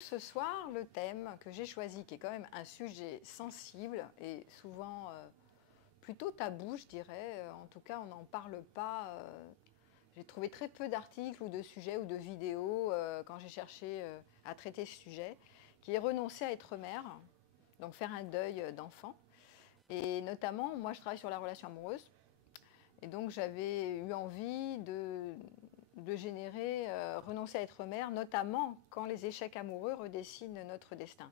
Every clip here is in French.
Ce soir, le thème que j'ai choisi, qui est quand même un sujet sensible et souvent plutôt tabou, je dirais, en tout cas on n'en parle pas, j'ai trouvé très peu d'articles ou de sujets ou de vidéos quand j'ai cherché à traiter ce sujet, qui est renoncer à être mère, donc faire un deuil d'enfant. Et notamment, moi je travaille sur la relation amoureuse, et donc j'avais eu envie de générer, renoncer à être mère, notamment quand les échecs amoureux redessinent notre destin.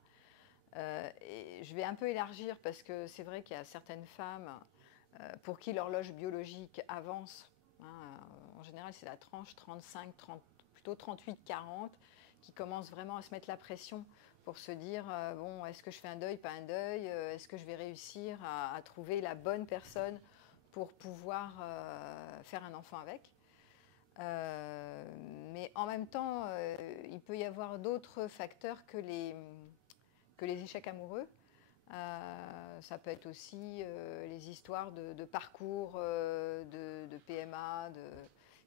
Et je vais un peu élargir parce que c'est vrai qu'il y a certaines femmes pour qui l'horloge biologique avance. Hein, en général, c'est la tranche 35, 30, plutôt 38-40 qui commence vraiment à se mettre la pression pour se dire bon, est-ce que je fais un deuil, pas un deuil, est-ce que je vais réussir à trouver la bonne personne pour pouvoir faire un enfant avec. Mais en même temps, il peut y avoir d'autres facteurs que les échecs amoureux. Ça peut être aussi les histoires de parcours de PMA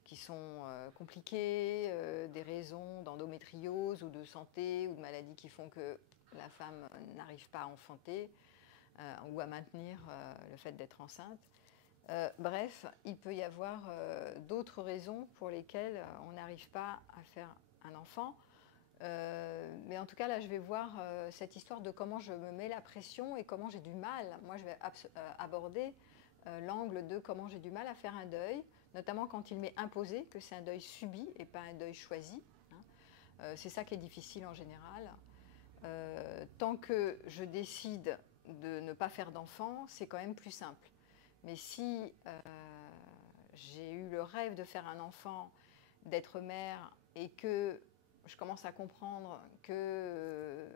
qui sont compliquées, des raisons d'endométriose ou de santé ou de maladies qui font que la femme n'arrive pas à enfanter ou à maintenir le fait d'être enceinte. Bref, il peut y avoir d'autres raisons pour lesquelles on n'arrive pas à faire un enfant. Mais en tout cas, là, je vais voir cette histoire de comment je me mets la pression et comment j'ai du mal. Moi, je vais aborder l'angle de comment j'ai du mal à faire un deuil, notamment quand il m'est imposé, que c'est un deuil subi et pas un deuil choisi. Hein. C'est ça qui est difficile en général. Tant que je décide de ne pas faire d'enfant, c'est quand même plus simple. Mais si j'ai eu le rêve de faire un enfant, d'être mère, et que je commence à comprendre que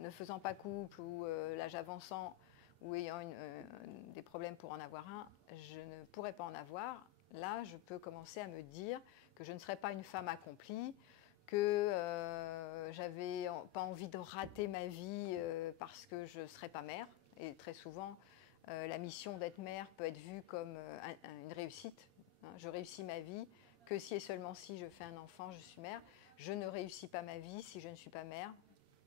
ne faisant pas couple ou l'âge avançant ou ayant des problèmes pour en avoir un, je ne pourrais pas en avoir, là je peux commencer à me dire que je ne serai pas une femme accomplie, que j'avais pas envie de rater ma vie parce que je ne serai pas mère. Et très souvent, la mission d'être mère peut être vue comme une réussite. Hein. Je réussis ma vie que si et seulement si je fais un enfant, je suis mère. Je ne réussis pas ma vie si je ne suis pas mère,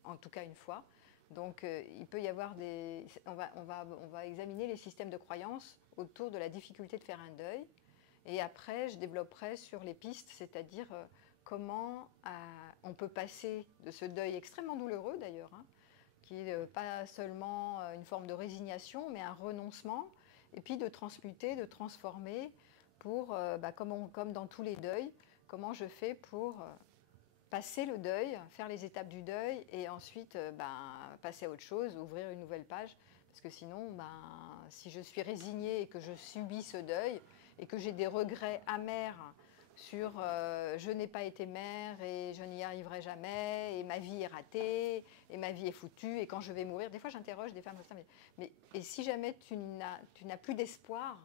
en tout cas une fois. Donc il peut y avoir des... On va examiner les systèmes de croyances autour de la difficulté de faire un deuil. Et après, je développerai sur les pistes, c'est-à-dire comment on peut passer de ce deuil extrêmement douloureux d'ailleurs, hein, qui n'est pas seulement une forme de résignation, mais un renoncement, et puis de transmuter, de transformer pour, comme dans tous les deuils, comment je fais pour passer le deuil, faire les étapes du deuil, et ensuite passer à autre chose, ouvrir une nouvelle page. Parce que sinon, si je suis résignée et que je subis ce deuil, et que j'ai des regrets amers sur je n'ai pas été mère et je n'y arriverai jamais et ma vie est ratée et ma vie est foutue et quand je vais mourir, des fois j'interroge des femmes comme ça, mais et si jamais tu n'as plus d'espoir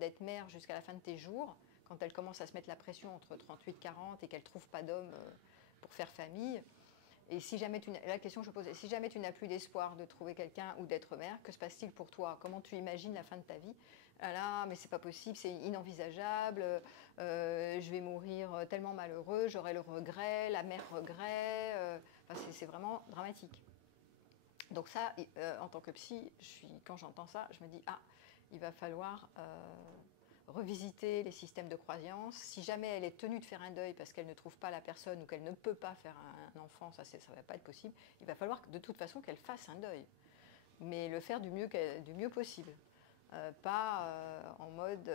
d'être mère jusqu'à la fin de tes jours, quand elle commence à se mettre la pression entre 38 et 40 et qu'elle ne trouve pas d'homme pour faire famille, et si jamais la question que je pose, si jamais tu n'as plus d'espoir de trouver quelqu'un ou d'être mère, que se passe-t-il pour toi? Comment tu imagines la fin de ta vie? Ah là, mais c'est pas possible, c'est inenvisageable, je vais mourir tellement malheureux, j'aurai le regret, la mère regret, c'est vraiment dramatique. Donc ça, en tant que psy, quand j'entends ça, je me dis, ah, il va falloir revisiter les systèmes de croyance. Si jamais elle est tenue de faire un deuil parce qu'elle ne trouve pas la personne ou qu'elle ne peut pas faire un enfant, ça ne va pas être possible, il va falloir de toute façon qu'elle fasse un deuil. Mais le faire du mieux possible. Pas en mode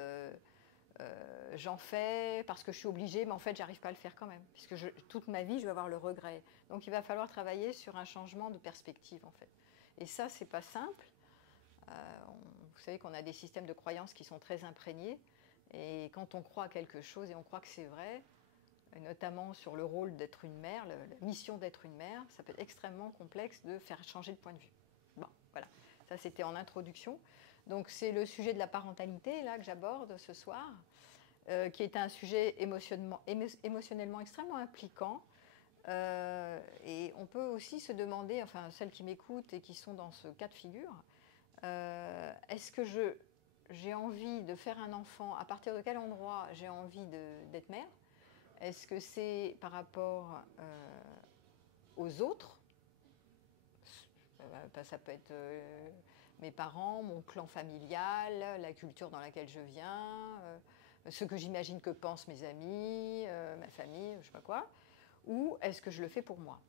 j'en fais parce que je suis obligée, mais en fait j'arrive pas à le faire quand même. Puisque toute ma vie je vais avoir le regret. Donc il va falloir travailler sur un changement de perspective en fait. Et ça, c'est pas simple. Vous savez qu'on a des systèmes de croyances qui sont très imprégnés, et quand on croit à quelque chose et on croit que c'est vrai, et notamment sur le rôle d'être une mère, la mission d'être une mère, ça peut être extrêmement complexe de faire changer de point de vue. Bon, voilà, ça c'était en introduction. Donc c'est le sujet de la parentalité là que j'aborde ce soir, qui est un sujet émotionnellement extrêmement impliquant. Et on peut aussi se demander, enfin celles qui m'écoutent et qui sont dans ce cas de figure, est-ce que j'ai envie de faire un enfant? À partir de quel endroit j'ai envie d'être mère? Est-ce que c'est par rapport aux autres. Ça peut être mes parents, mon clan familial, la culture dans laquelle je viens, ce que j'imagine que pensent mes amis, ma famille, je ne sais pas quoi, ou est-ce que je le fais pour moi?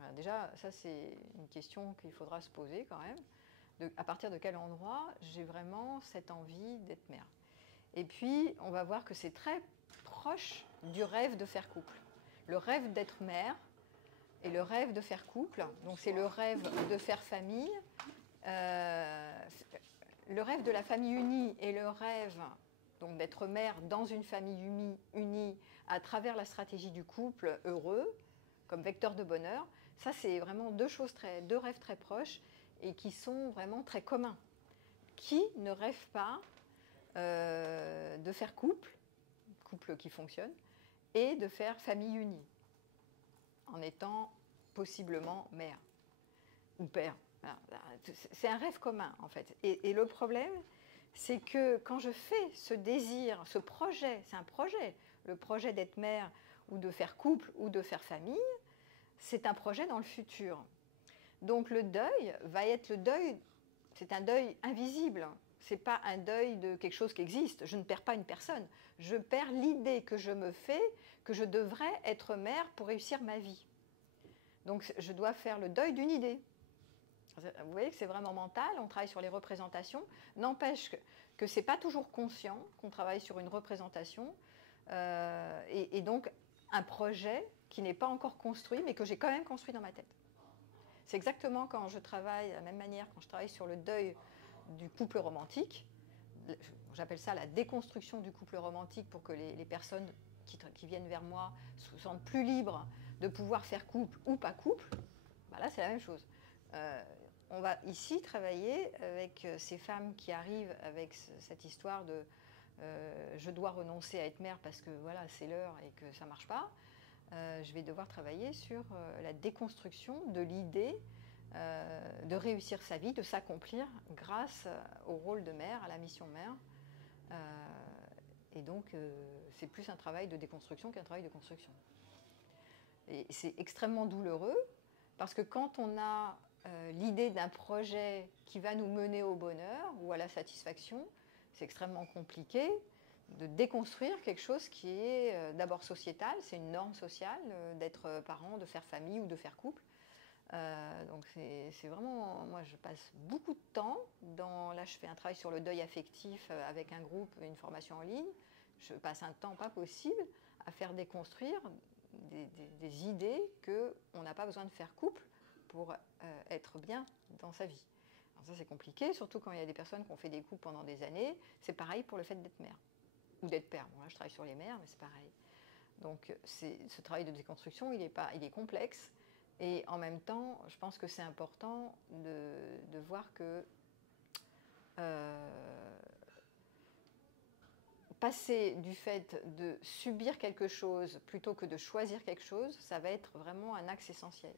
Alors déjà, ça c'est une question qu'il faudra se poser quand même. À partir de quel endroit j'ai vraiment cette envie d'être mère? Et puis, on va voir que c'est très proche du rêve de faire couple. Le rêve d'être mère et le rêve de faire couple, donc c'est le rêve de faire famille, le rêve de la famille unie et le rêve donc d'être mère dans une famille unie à travers la stratégie du couple heureux, comme vecteur de bonheur, ça c'est vraiment deux rêves très proches et qui sont vraiment très communs. Qui ne rêve pas de faire couple qui fonctionne, et de faire famille unie, en étant possiblement mère ou père. Voilà. C'est un rêve commun, en fait. Et le problème, c'est que quand je fais ce désir, ce projet, c'est un projet, le projet d'être mère ou de faire couple ou de faire famille, c'est un projet dans le futur. Donc le deuil va être le deuil, c'est un deuil invisible. Ce n'est pas un deuil de quelque chose qui existe. Je ne perds pas une personne. Je perds l'idée que je me fais que je devrais être mère pour réussir ma vie. Donc je dois faire le deuil d'une idée. Vous voyez que c'est vraiment mental, on travaille sur les représentations. N'empêche que ce n'est pas toujours conscient qu'on travaille sur une représentation. Et donc un projet qui n'est pas encore construit, mais que j'ai quand même construit dans ma tête. C'est exactement quand je travaille, de la même manière, quand je travaille sur le deuil du couple romantique. J'appelle ça la déconstruction du couple romantique pour que les personnes qui viennent vers moi se sentent plus libres de pouvoir faire couple ou pas couple. Ben là, c'est la même chose. On va ici travailler avec ces femmes qui arrivent avec cette histoire de je dois renoncer à être mère parce que voilà, c'est l'heure et que ça ne marche pas. Je vais devoir travailler sur la déconstruction de l'idée de réussir sa vie, de s'accomplir grâce au rôle de mère, à la mission mère. Et donc, c'est plus un travail de déconstruction qu'un travail de construction. Et c'est extrêmement douloureux parce que quand on a l'idée d'un projet qui va nous mener au bonheur ou à la satisfaction, c'est extrêmement compliqué de déconstruire quelque chose qui est d'abord sociétal, c'est une norme sociale d'être parent, de faire famille ou de faire couple. Donc c'est vraiment, moi je passe beaucoup de temps là je fais un travail sur le deuil affectif avec un groupe, une formation en ligne, je passe un temps pas possible à faire déconstruire des idées qu'on n'a pas besoin de faire couple pour être bien dans sa vie. Alors ça c'est compliqué, surtout quand il y a des personnes qui ont fait des couples pendant des années, c'est pareil pour le fait d'être mère ou d'être père. Bon là je travaille sur les mères mais c'est pareil. Donc ce travail de déconstruction il est complexe. Et en même temps, je pense que c'est important de voir que passer du fait de subir quelque chose plutôt que de choisir quelque chose, ça va être vraiment un axe essentiel.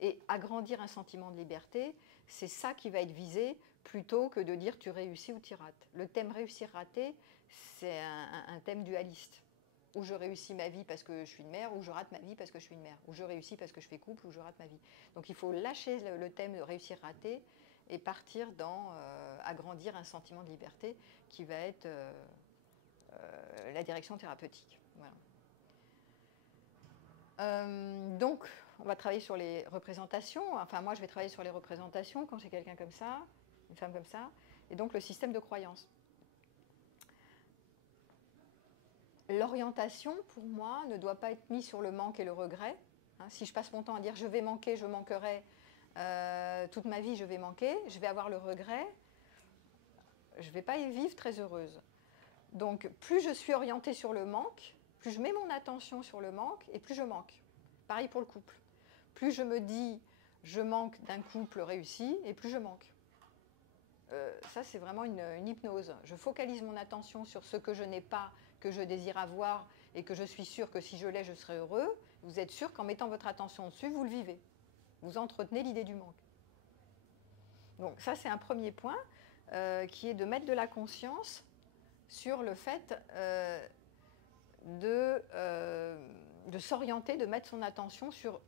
Et agrandir un sentiment de liberté, c'est ça qui va être visé plutôt que de dire tu réussis ou tu rates. Le thème réussir-rater, c'est un thème dualiste. Ou je réussis ma vie parce que je suis une mère, ou je rate ma vie parce que je suis une mère, ou je réussis parce que je fais couple, ou je rate ma vie. Donc il faut lâcher le thème de réussir-rater et partir dans agrandir un sentiment de liberté qui va être la direction thérapeutique. Voilà. Donc on va travailler sur les représentations. Enfin moi je vais travailler sur les représentations quand j'ai quelqu'un comme ça, une femme comme ça, et donc le système de croyance. L'orientation, pour moi, ne doit pas être mise sur le manque et le regret. Si je passe mon temps à dire je vais manquer, je manquerai, toute ma vie je vais manquer, je vais avoir le regret, je ne vais pas y vivre très heureuse. Donc plus je suis orientée sur le manque, plus je mets mon attention sur le manque et plus je manque. Pareil pour le couple. Plus je me dis je manque d'un couple réussi et plus je manque. Ça c'est vraiment une hypnose. Je focalise mon attention sur ce que je n'ai pas, que je désire avoir et que je suis sûre que si je l'ai, je serai heureux. Vous êtes sûr qu'en mettant votre attention dessus, vous le vivez. Vous entretenez l'idée du manque. Donc ça, c'est un premier point qui est de mettre de la conscience sur le fait de s'orienter, de mettre son attention sur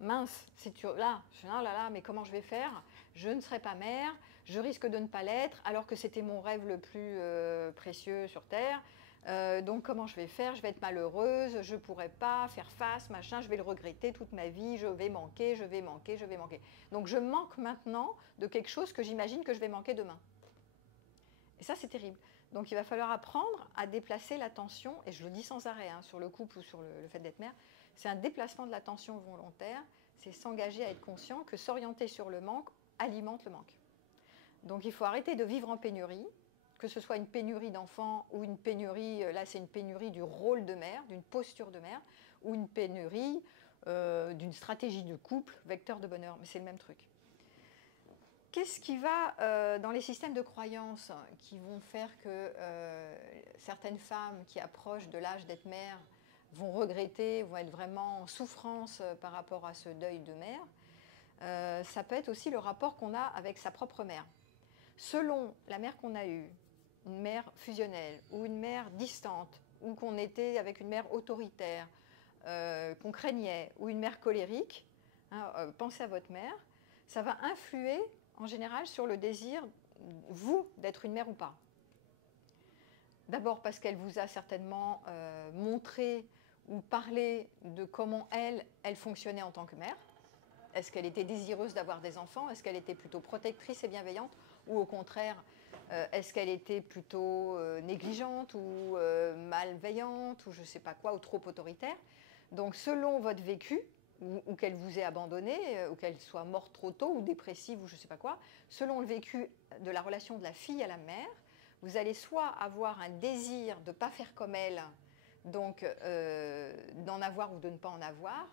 mince, c'est là, oh là là, mais comment je vais faire? Je ne serai pas mère, je risque de ne pas l'être, alors que c'était mon rêve le plus précieux sur Terre. Donc comment je vais faire? Je vais être malheureuse, je ne pourrai pas faire face, machin, je vais le regretter toute ma vie, je vais manquer, je vais manquer, je vais manquer. Donc je manque maintenant de quelque chose que j'imagine que je vais manquer demain. Et ça, c'est terrible. Donc il va falloir apprendre à déplacer l'attention, et je le dis sans arrêt, hein, sur le couple ou sur le fait d'être mère, c'est un déplacement de l'attention volontaire, c'est s'engager à être conscient que s'orienter sur le manque alimente le manque. Donc il faut arrêter de vivre en pénurie, que ce soit une pénurie d'enfants ou une pénurie, là c'est une pénurie du rôle de mère, d'une posture de mère, ou une pénurie d'une stratégie de couple, vecteur de bonheur, mais c'est le même truc. Qu'est-ce qui va dans les systèmes de croyances qui vont faire que certaines femmes qui approchent de l'âge d'être mère vont regretter, vont être vraiment en souffrance par rapport à ce deuil de mère? Ça peut être aussi le rapport qu'on a avec sa propre mère. Selon la mère qu'on a eue, une mère fusionnelle ou une mère distante, ou qu'on était avec une mère autoritaire, qu'on craignait, ou une mère colérique, hein, pensez à votre mère, ça va influer en général sur le désir, vous, d'être une mère ou pas. D'abord parce qu'elle vous a certainement montré ou parlé de comment elle fonctionnait en tant que mère. Est-ce qu'elle était désireuse d'avoir des enfants? Est-ce qu'elle était plutôt protectrice et bienveillante? Ou au contraire, est-ce qu'elle était plutôt négligente ou malveillante ou je ne sais pas quoi, ou trop autoritaire? Donc selon votre vécu, ou qu'elle vous ait abandonné, ou qu'elle soit morte trop tôt, ou dépressive, ou je ne sais pas quoi, selon le vécu de la relation de la fille à la mère, vous allez soit avoir un désir de ne pas faire comme elle, donc d'en avoir ou de ne pas en avoir,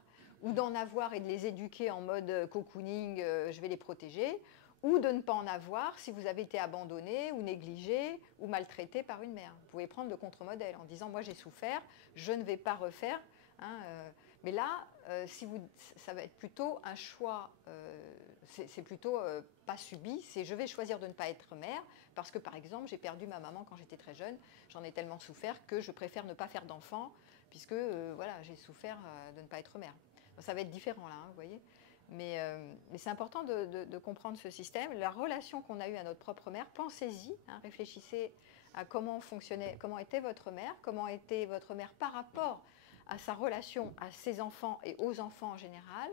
ou d'en avoir et de les éduquer en mode cocooning, je vais les protéger, ou de ne pas en avoir si vous avez été abandonné ou négligé ou maltraité par une mère. Vous pouvez prendre le contre-modèle en disant « moi j'ai souffert, je ne vais pas refaire hein, ». Mais là, ça va être plutôt un choix, c'est plutôt pas subi, c'est je vais choisir de ne pas être mère parce que par exemple j'ai perdu ma maman quand j'étais très jeune, j'en ai tellement souffert que je préfère ne pas faire d'enfant puisque voilà, j'ai souffert de ne pas être mère. Ça va être différent là, hein, vous voyez. Mais c'est important de comprendre ce système. La relation qu'on a eue à notre propre mère, pensez-y, hein, réfléchissez à comment fonctionnait, comment était votre mère, comment était votre mère par rapport à sa relation à ses enfants et aux enfants en général,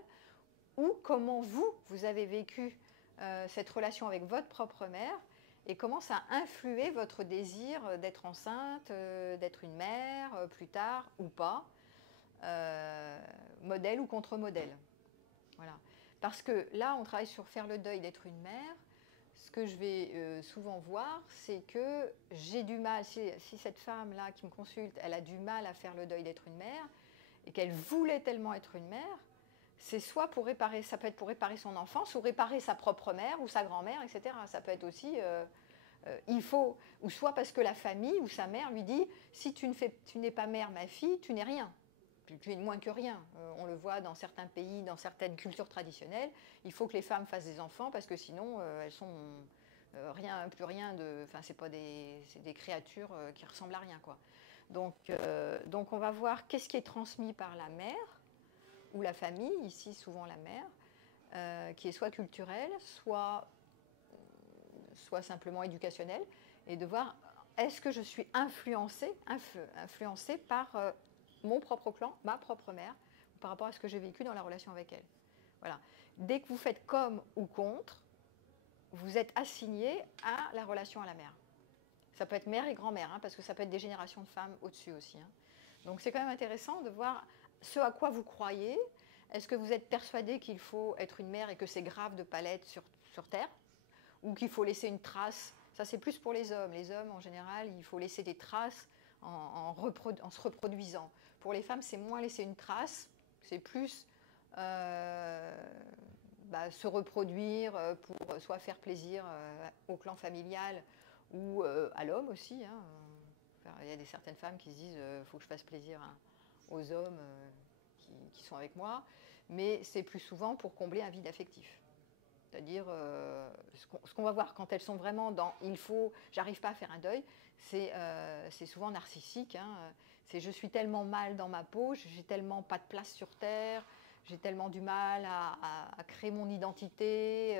ou comment vous avez vécu cette relation avec votre propre mère et comment ça a influé votre désir d'être enceinte, d'être une mère plus tard ou pas, modèle ou contre-modèle. Voilà. Parce que là, on travaille sur faire le deuil d'être une mère. Ce que je vais souvent voir, c'est que j'ai du mal, si cette femme-là qui me consulte, elle a du mal à faire le deuil d'être une mère, et qu'elle voulait tellement être une mère, c'est soit pour réparer, ça peut être pour réparer son enfance, ou réparer sa propre mère, ou sa grand-mère, etc. Ça peut être aussi, il faut, ou soit parce que la famille, ou sa mère lui dit, si tu n'es pas mère, ma fille, tu n'es rien. Tu es moins que rien. On le voit dans certains pays, dans certaines cultures traditionnelles. Il faut que les femmes fassent des enfants parce que sinon elles sont plus rien de. Enfin, c'est des créatures qui ressemblent à rien, quoi. Donc on va voir qu'est-ce qui est transmis par la mère ou la famille, ici souvent la mère, qui est soit culturelle, soit simplement éducationnelle, et de voir est-ce que je suis influencée par mon propre clan, ma propre mère, par rapport à ce que j'ai vécu dans la relation avec elle. Voilà. Dès que vous faites comme ou contre, vous êtes assigné à la relation à la mère. Ça peut être mère et grand-mère, hein, parce que ça peut être des générations de femmes au-dessus aussi. Hein. Donc c'est quand même intéressant de voir ce à quoi vous croyez. Est-ce que vous êtes persuadé qu'il faut être une mère et que c'est grave de ne pas l'être sur Terre? Ou qu'il faut laisser une trace? Ça c'est plus pour les hommes. Les hommes en général, il faut laisser des traces en se reproduisant. Pour les femmes, c'est moins laisser une trace, c'est plus se reproduire pour soit faire plaisir au clan familial ou à l'homme aussi. Hein. Il y a certaines femmes qui se disent faut que je fasse plaisir aux hommes qui sont avec moi, mais c'est plus souvent pour combler un vide affectif. C'est-à-dire, ce qu'on va voir quand elles sont vraiment dans « il faut, j'arrive pas à faire un deuil », c'est souvent narcissique. Hein. C'est « je suis tellement mal dans ma peau, j'ai tellement pas de place sur Terre, j'ai tellement du mal à créer mon identité,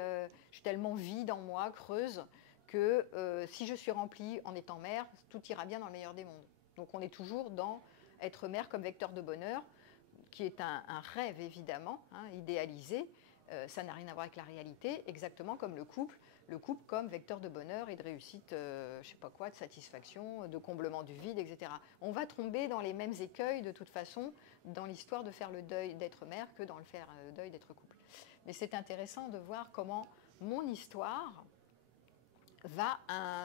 je suis tellement vide en moi, creuse, que si je suis remplie en étant mère, tout ira bien dans le meilleur des mondes. Donc on est toujours dans être mère comme vecteur de bonheur, qui est un rêve évidemment, hein, idéalisé. Ça n'a rien à voir avec la réalité, exactement comme le couple comme vecteur de bonheur et de réussite, je ne sais pas quoi, de satisfaction, de comblement du vide, etc. On va tomber dans les mêmes écueils de toute façon dans l'histoire de faire le deuil d'être mère que dans le faire le deuil d'être couple. Mais c'est intéressant de voir comment mon histoire va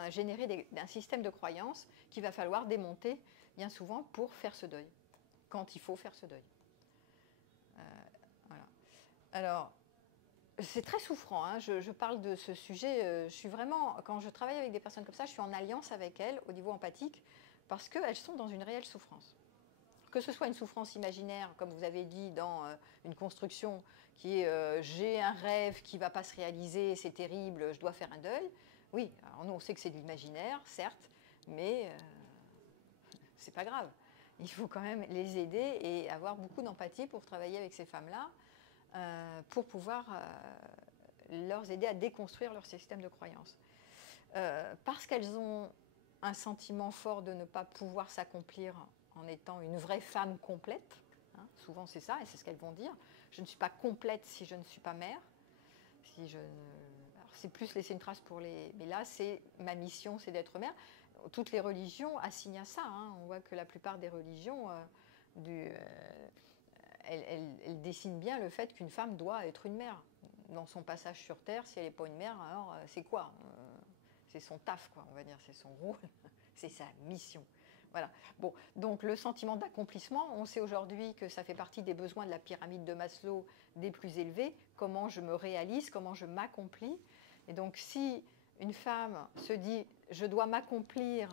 générer un système de croyances qu'il va falloir démonter bien souvent pour faire ce deuil, quand il faut faire ce deuil. Voilà. Alors, c'est très souffrant, hein. Je parle de ce sujet, je suis vraiment, quand je travaille avec des personnes comme ça, je suis en alliance avec elles au niveau empathique, parce qu'elles sont dans une réelle souffrance. Que ce soit une souffrance imaginaire, comme vous avez dit, dans une construction qui est j'ai un rêve qui ne va pas se réaliser, c'est terrible, je dois faire un deuil. Oui, alors nous on sait que c'est de l'imaginaire, certes, mais c'est pas grave. Il faut quand même les aider et avoir beaucoup d'empathie pour travailler avec ces femmes-là, pour pouvoir leur aider à déconstruire leur système de croyance. Parce qu'elles ont un sentiment fort de ne pas pouvoir s'accomplir en étant une vraie femme complète. Hein, souvent c'est ça, et c'est ce qu'elles vont dire. Je ne suis pas complète si je ne suis pas mère. Si je ne... Alors, c'est plus laisser une trace pour les... Mais là, c'est ma mission, c'est d'être mère. Toutes les religions assignent à ça. Hein. On voit que la plupart des religions... elle dessine bien le fait qu'une femme doit être une mère. Dans son passage sur Terre, si elle n'est pas une mère, alors c'est quoi c'est son taf, quoi, on va dire, c'est son rôle, c'est sa mission. Voilà. Bon, donc le sentiment d'accomplissement, on sait aujourd'hui que ça fait partie des besoins de la pyramide de Maslow des plus élevés. Comment je me réalise, comment je m'accomplis. Et donc si une femme se dit je dois m'accomplir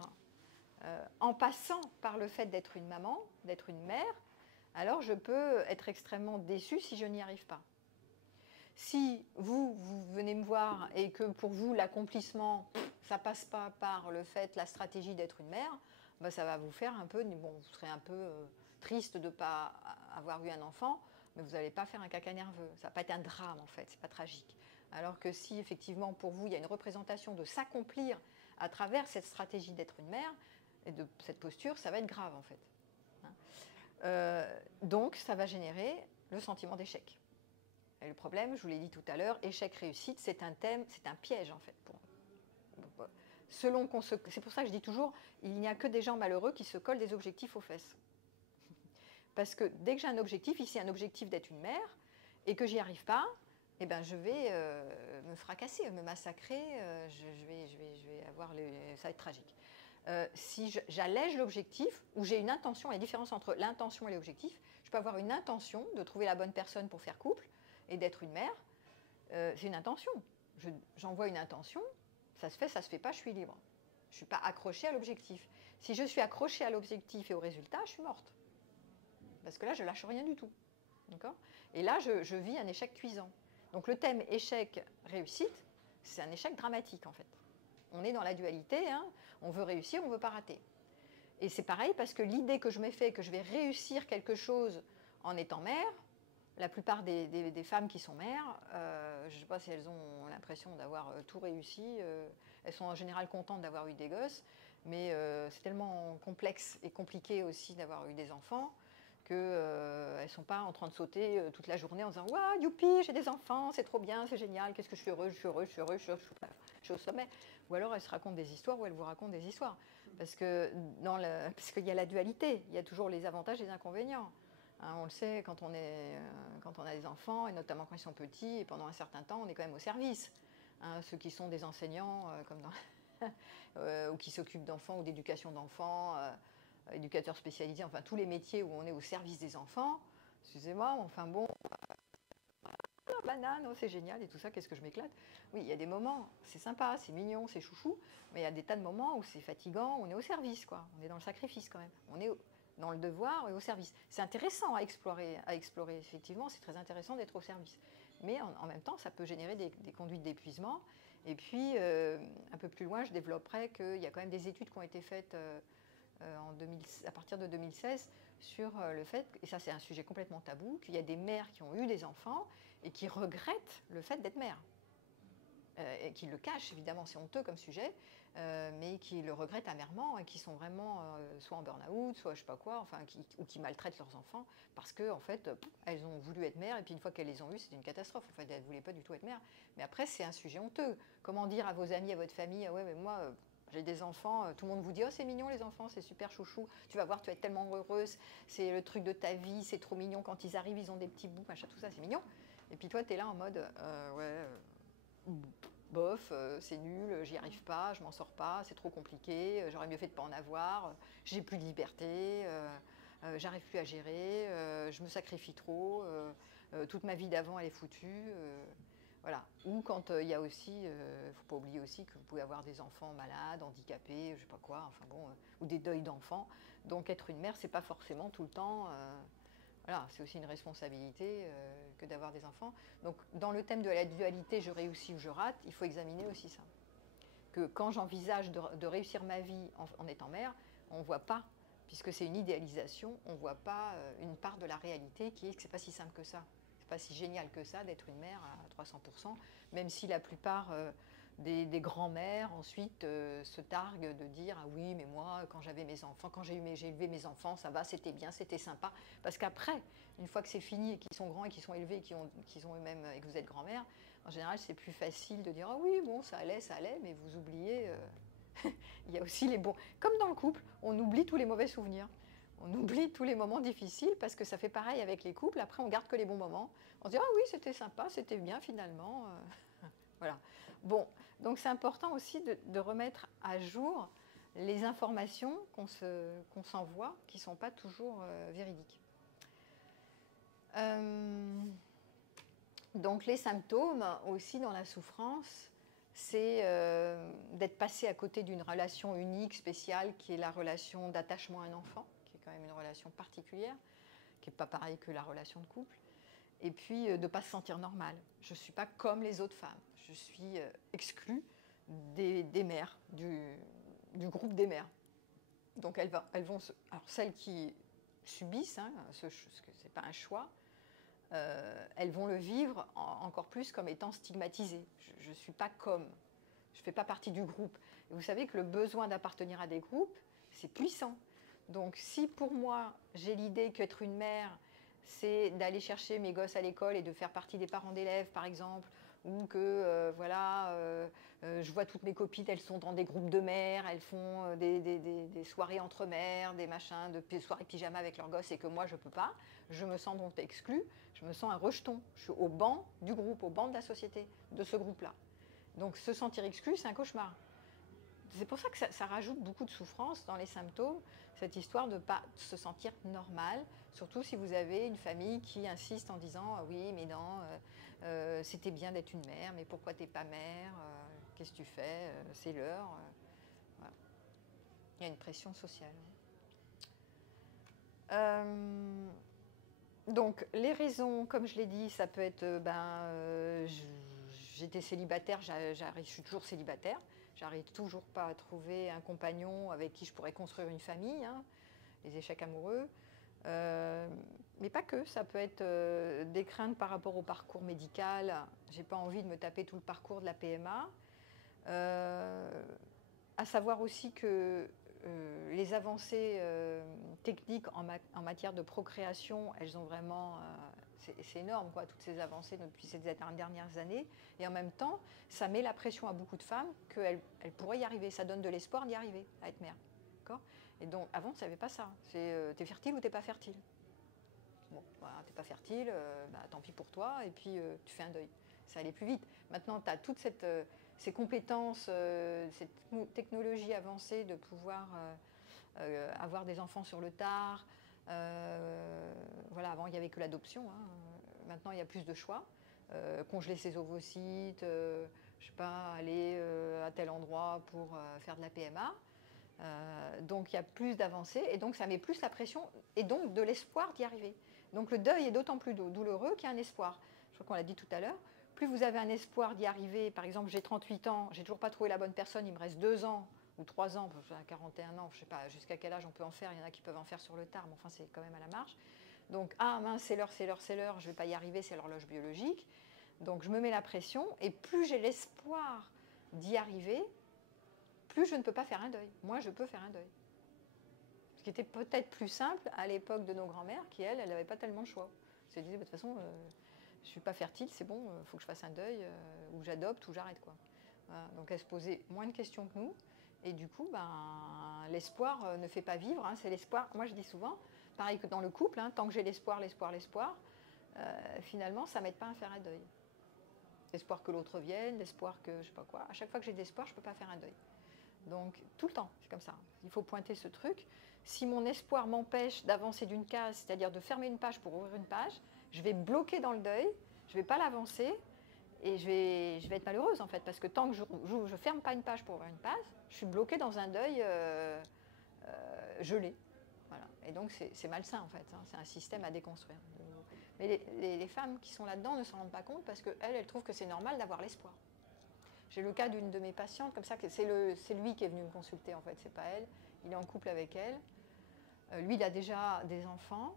en passant par le fait d'être une maman, d'être une mère, alors je peux être extrêmement déçue si je n'y arrive pas. Si vous venez me voir et que pour vous l'accomplissement, ça passe pas par le fait, la stratégie d'être une mère, ben ça va vous faire un peu, bon, vous serez un peu triste de ne pas avoir eu un enfant, mais vous n'allez pas faire un caca nerveux. Ça va pas être un drame en fait, c'est pas tragique. Alors que si effectivement pour vous il y a une représentation de s'accomplir à travers cette stratégie d'être une mère et de cette posture, ça va être grave en fait. Donc ça va générer le sentiment d'échec. Et le problème, je vous l'ai dit tout à l'heure, échec-réussite, c'est un thème, c'est un piège en fait. C'est pour ça que je dis toujours, il n'y a que des gens malheureux qui se collent des objectifs aux fesses. Parce que dès que j'ai un objectif, ici un objectif d'être une mère, et que j'y arrive pas, eh ben je vais me fracasser, me massacrer, je vais avoir ça va être tragique. Si j'allège l'objectif, ou j'ai une intention, il y a une différence entre l'intention et l'objectif, je peux avoir une intention de trouver la bonne personne pour faire couple, et d'être une mère, c'est une intention. J'envoie une intention, ça se fait pas, je suis libre. Je ne suis pas accrochée à l'objectif. Si je suis accrochée à l'objectif et au résultat, je suis morte. Parce que là, je ne lâche rien du tout. D'accord ? Et là, je vis un échec cuisant. Donc le thème échec-réussite, c'est un échec dramatique en fait. On est dans la dualité, hein, on veut réussir, on ne veut pas rater. Et c'est pareil parce que l'idée que je me fais que je vais réussir quelque chose en étant mère, la plupart des femmes qui sont mères, je ne sais pas si elles ont l'impression d'avoir tout réussi, elles sont en général contentes d'avoir eu des gosses, mais c'est tellement complexe et compliqué aussi d'avoir eu des enfants qu'elles ne sont pas en train de sauter toute la journée en disant « Waouh, youpi, j'ai des enfants, c'est trop bien, c'est génial, qu'est-ce que je suis heureuse, je suis heureuse, je suis heureuse, je suis au sommet ». Ou alors elles se racontent des histoires ou elles vous racontent des histoires. Parce qu'il y a la dualité, il y a toujours les avantages et les inconvénients. Hein, on le sait, quand on a des enfants, et notamment quand ils sont petits, et pendant un certain temps, on est quand même au service. Hein, ceux qui sont des enseignants, ou qui s'occupent d'enfants, ou d'éducation d'enfants, éducateurs spécialisés, enfin tous les métiers où on est au service des enfants, excusez-moi, enfin bon, banane, oh, c'est génial et tout ça, qu'est-ce que je m'éclate. Oui, il y a des moments, c'est sympa, c'est mignon, c'est chouchou, mais il y a des tas de moments où c'est fatigant, on est au service, quoi. On est dans le sacrifice quand même. On est dans le devoir et au service. C'est intéressant à explorer effectivement, c'est très intéressant d'être au service. Mais en même temps, ça peut générer des conduites d'épuisement. Et puis, un peu plus loin, je développerai qu'il y a quand même des études qui ont été faites à partir de 2016 sur le fait, et ça c'est un sujet complètement tabou, qu'il y a des mères qui ont eu des enfants et qui regrettent le fait d'être mère. Et qui le cachent, évidemment, c'est honteux comme sujet, mais qui le regrettent amèrement et qui sont vraiment soit en burn-out, soit je sais pas quoi, enfin, ou qui maltraitent leurs enfants parce que en fait, elles ont voulu être mères et puis une fois qu'elles les ont eues, c'était une catastrophe. En fait, elles ne voulaient pas du tout être mères. Mais après, c'est un sujet honteux. Comment dire à vos amis, à votre famille, ah ouais, mais moi, j'ai des enfants, tout le monde vous dit, oh, c'est mignon les enfants, c'est super chouchou, tu vas voir, tu vas être tellement heureuse, c'est le truc de ta vie, c'est trop mignon quand ils arrivent, ils ont des petits bouts, machin, tout ça, c'est mignon. Et puis toi, tu es là en mode, ouais. Bof, c'est nul, j'y arrive pas, je m'en sors pas, c'est trop compliqué, j'aurais mieux fait de pas en avoir, j'ai plus de liberté, j'arrive plus à gérer, je me sacrifie trop, toute ma vie d'avant elle est foutue. Voilà. Ou quand il y a aussi, faut pas oublier aussi que vous pouvez avoir des enfants malades, handicapés, je sais pas quoi, enfin bon, ou des deuils d'enfants. Donc être une mère, c'est pas forcément tout le temps. Voilà, c'est aussi une responsabilité que d'avoir des enfants. Donc, dans le thème de la dualité, je réussis ou je rate, il faut examiner aussi ça. Que quand j'envisage de réussir ma vie en étant mère, on ne voit pas, puisque c'est une idéalisation, on ne voit pas une part de la réalité qui est que ce n'est pas si simple que ça. Ce n'est pas si génial que ça d'être une mère à 300%, même si la plupart des grands-mères ensuite se targuent de dire ah oui mais moi quand j'avais mes enfants, quand j'ai élevé mes enfants ça va, c'était bien, c'était sympa, parce qu'après une fois que c'est fini et qu'ils sont grands et qu'ils sont élevés qu'ils ont eux-mêmes et que vous êtes grand-mère, en général c'est plus facile de dire ah oui bon ça allait, mais vous oubliez il y a aussi les bons, comme dans le couple on oublie tous les mauvais souvenirs, on oublie tous les moments difficiles parce que ça fait pareil avec les couples, après on garde que les bons moments, on se dit ah oui c'était sympa, c'était bien finalement voilà. Bon, donc c'est important aussi de remettre à jour les informations qu'on s'envoie, qui ne sont pas toujours véridiques. Donc les symptômes aussi dans la souffrance, c'est d'être passé à côté d'une relation unique, spéciale, qui est la relation d'attachement à un enfant, qui est quand même une relation particulière, qui n'est pas pareille que la relation de couple. Et puis de ne pas se sentir normale. Je ne suis pas comme les autres femmes. Je suis exclue des mères, du groupe des mères. Donc elles vont alors celles qui subissent, hein, ce n'est pas un choix, elles vont le vivre encore plus comme étant stigmatisées. Je ne suis pas comme, je ne fais pas partie du groupe. Et vous savez que le besoin d'appartenir à des groupes, c'est puissant. Donc si pour moi, j'ai l'idée qu'être une mère, c'est d'aller chercher mes gosses à l'école et de faire partie des parents d'élèves, par exemple, ou que je vois toutes mes copines, elles sont dans des groupes de mères, elles font des soirées entre mères, des machins, des soirées pyjama avec leurs gosses, et que moi je ne peux pas, je me sens donc exclue, je me sens un rejeton, je suis au banc du groupe, au banc de la société, de ce groupe-là. Donc se sentir exclu, c'est un cauchemar. C'est pour ça que ça rajoute beaucoup de souffrance dans les symptômes, cette histoire de ne pas se sentir normal, surtout si vous avez une famille qui insiste en disant « oui, mais non, c'était bien d'être une mère, mais pourquoi t'es pas mère, qu'est-ce que tu fais, c'est l'heure ». Voilà. Il y a une pression sociale. Donc, les raisons, comme je l'ai dit, ça peut être j'étais célibataire, je suis toujours célibataire. J'arrive toujours pas à trouver un compagnon avec qui je pourrais construire une famille, hein, les échecs amoureux. Mais pas que, ça peut être des craintes par rapport au parcours médical. J'ai pas envie de me taper tout le parcours de la PMA. À savoir aussi que les avancées techniques en matière de procréation, elles ont vraiment... c'est énorme, quoi, toutes ces avancées depuis ces dernières années. Et en même temps, ça met la pression à beaucoup de femmes qu'elles pourraient y arriver. Ça donne de l'espoir d'y arriver, à être mère. Et donc, avant, on ne savait pas ça. C'est t'es fertile ou t'es pas fertile. Bon, voilà, t'es pas fertile, tant pis pour toi, et puis tu fais un deuil. Ça allait plus vite. Maintenant, tu as toutes ces compétences, cette technologie avancée de pouvoir avoir des enfants sur le tard. Voilà, avant, il n'y avait que l'adoption. Hein. Maintenant, il y a plus de choix. Congeler ses ovocytes, je sais pas, aller à tel endroit pour faire de la PMA. Donc il y a plus d'avancées et donc ça met plus la pression et donc de l'espoir d'y arriver. Donc le deuil est d'autant plus douloureux qu'il y a un espoir. Je crois qu'on l'a dit tout à l'heure. Plus vous avez un espoir d'y arriver, par exemple j'ai 38 ans, j'ai toujours pas trouvé la bonne personne, il me reste 2 ans ou 3 ans, à 41 ans, je ne sais pas jusqu'à quel âge on peut en faire, il y en a qui peuvent en faire sur le tard, mais enfin c'est quand même à la marge. Donc, ah mince, c'est l'heure, c'est l'heure, c'est l'heure, je ne vais pas y arriver, c'est l'horloge biologique. Donc je me mets la pression, et plus j'ai l'espoir d'y arriver, plus je ne peux pas faire un deuil. Moi, je peux faire un deuil. Ce qui était peut-être plus simple à l'époque de nos grands-mères, qui, elles n'avaient pas tellement le choix. Elles se disaient, de toute façon, je ne suis pas fertile, c'est bon, il faut que je fasse un deuil, ou j'adopte, ou j'arrête, quoi. Voilà. Donc elles se posaient moins de questions que nous, et du coup, l'espoir ne fait pas vivre, hein, c'est l'espoir. Moi, je dis souvent, pareil que dans le couple, hein, tant que j'ai l'espoir, finalement, ça ne m'aide pas à faire un deuil. L'espoir que l'autre vienne, l'espoir que je sais pas quoi. À chaque fois que j'ai de l'espoir, je ne peux pas faire un deuil. Donc, tout le temps, c'est comme ça. Il faut pointer ce truc. Si mon espoir m'empêche d'avancer d'une case, c'est-à-dire de fermer une page pour ouvrir une page, je vais bloquer dans le deuil, je ne vais pas l'avancer, et je vais être malheureuse, en fait, parce que tant que je ne ferme pas une page pour ouvrir une page, je suis bloquée dans un deuil gelé. Voilà. Et donc, c'est malsain, en fait. Hein. C'est un système à déconstruire. Mais les femmes qui sont là-dedans ne s'en rendent pas compte parce qu'elles trouvent que c'est normal d'avoir l'espoir. J'ai le cas d'une de mes patientes, comme ça, c'est lui qui est venu me consulter, en fait, c'est pas elle. Il est en couple avec elle. Lui, il a déjà des enfants.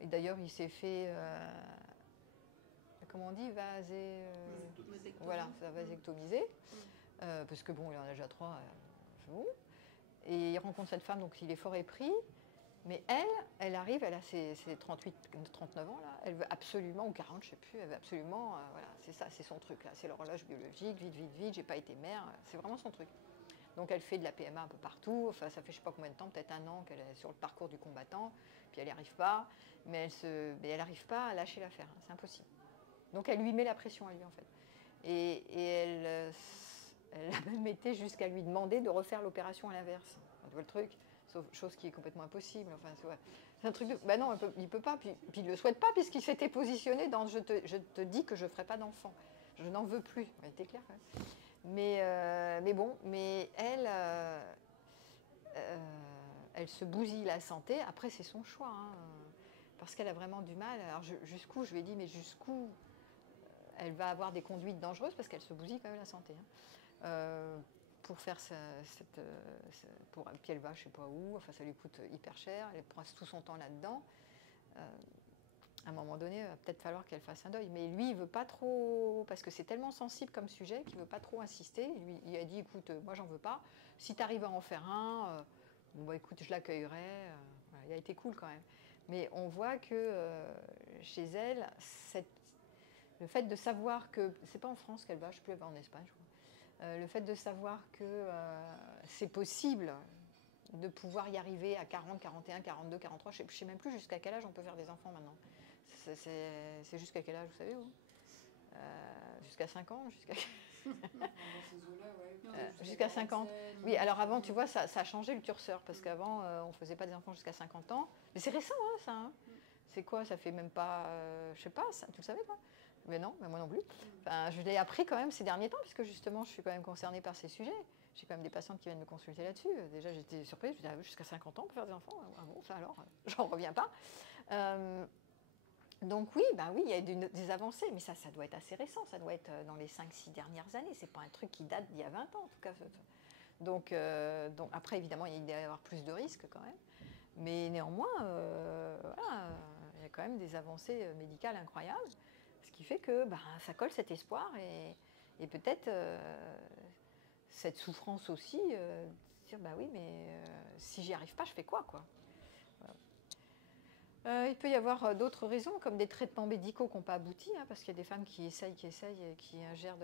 Et d'ailleurs, il s'est fait, comment on dit, vasectomiser. Parce que bon, il en a déjà 3, c'est bon. Et il rencontre cette femme, donc il est fort épris. Mais elle arrive, elle a ses 38, 39 ans, là, elle veut absolument, ou 40, je ne sais plus, elle veut absolument, voilà, c'est ça, c'est son truc, là, c'est l'horloge biologique, vite, j'ai pas été mère, c'est vraiment son truc. Donc elle fait de la PMA un peu partout, enfin ça fait je sais pas combien de temps, peut-être 1 an qu'elle est sur le parcours du combattant, puis elle n'y arrive pas, mais elle n'arrive pas à lâcher l'affaire, hein, c'est impossible. Donc elle lui met la pression à lui, en fait. Et elle a même été jusqu'à lui demander de refaire l'opération à l'inverse. Tu vois le truc ? Sauf chose qui est complètement impossible. Enfin, c'est un truc de... Ben non, il peut pas, puis il ne le souhaite pas, puisqu'il s'était positionné dans je te dis que je ne ferai pas d'enfant. Je n'en veux plus. Ça a été clair, quand même. Mais bon, elle se bousille la santé. Après, c'est son choix, hein, parce qu'elle a vraiment du mal. Alors, jusqu'où, je lui ai dit, mais jusqu'où elle va avoir des conduites dangereuses, parce qu'elle se bousille quand même la santé. Hein. Pour faire puis elle va je sais pas où, enfin ça lui coûte hyper cher, elle passe tout son temps là-dedans. À un moment donné, il va peut-être falloir qu'elle fasse un deuil. Mais lui, il veut pas trop, parce que c'est tellement sensible comme sujet qu'il veut pas trop insister. Il a dit, écoute, moi j'en veux pas. Si tu arrives à en faire un, bon bah écoute, je l'accueillerai. Voilà, il a été cool quand même. Mais on voit que chez elle, le fait de savoir que, c'est pas en France qu'elle va, je sais plus, elle va en Espagne, je crois. Le fait de savoir que c'est possible de pouvoir y arriver à 40, 41, 42, 43, je ne sais même plus jusqu'à quel âge on peut faire des enfants maintenant. C'est jusqu'à quel âge, vous savez, vous jusqu'à 5 ans jusqu'à 50. Oui, alors avant, tu vois, ça a changé le curseur, parce qu'avant, on ne faisait pas des enfants jusqu'à 50 ans. Mais c'est récent, hein, ça. Hein. C'est quoi? Ça fait même pas, je sais pas, ça, tu le savais, toi? Mais non, mais moi non plus. Enfin, je l'ai appris quand même ces derniers temps, puisque justement, je suis quand même concernée par ces sujets. J'ai quand même des patientes qui viennent me consulter là-dessus. Déjà, j'étais surprise. Je me disais, jusqu'à 50 ans, on peut faire des enfants. Ah bon, ça alors, j'en reviens pas. Donc oui, il y a des avancées, mais ça doit être assez récent. Ça doit être dans les 5-6 dernières années. C'est pas un truc qui date d'il y a 20 ans, en tout cas. Donc après, évidemment, il doit y avoir plus de risques quand même. Mais néanmoins, voilà, il y a quand même des avancées médicales incroyables. Ce qui fait que ça colle cet espoir et peut-être cette souffrance aussi, dire oui, mais si j'y arrive pas, je fais quoi voilà. Il peut y avoir d'autres raisons, comme des traitements médicaux qui n'ont pas abouti, hein, parce qu'il y a des femmes qui essayent, qui ingèrent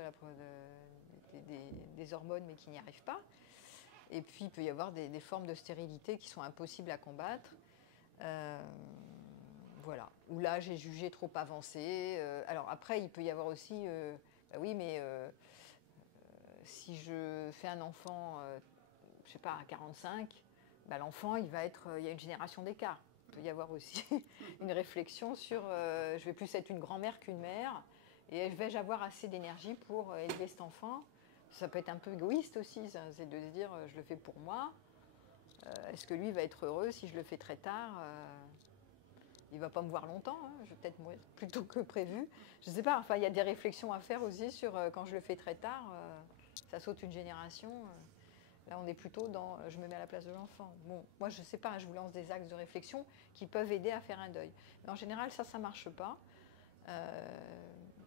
des hormones, mais qui n'y arrivent pas. Et puis, il peut y avoir des formes de stérilité qui sont impossibles à combattre. Voilà, où l'âge est jugé trop avancé. Alors après, il peut y avoir aussi, oui, mais si je fais un enfant, je ne sais pas, à 45, l'enfant, il y a une génération d'écart. Il peut y avoir aussi une réflexion sur, je vais plus être une grand-mère qu'une mère, et vais-je avoir assez d'énergie pour élever cet enfant? Ça peut être un peu égoïste aussi, c'est de se dire, je le fais pour moi. Est-ce que lui va être heureux si je le fais très tard? Il ne va pas me voir longtemps, hein. Je vais peut-être mourir plus tôt que prévu. Je ne sais pas, enfin, il y a des réflexions à faire aussi sur quand je le fais très tard, ça saute une génération. Là, on est plutôt dans je me mets à la place de l'enfant. Bon, moi, je ne sais pas, je vous lance des axes de réflexion qui peuvent aider à faire un deuil. Mais en général, ça ne marche pas.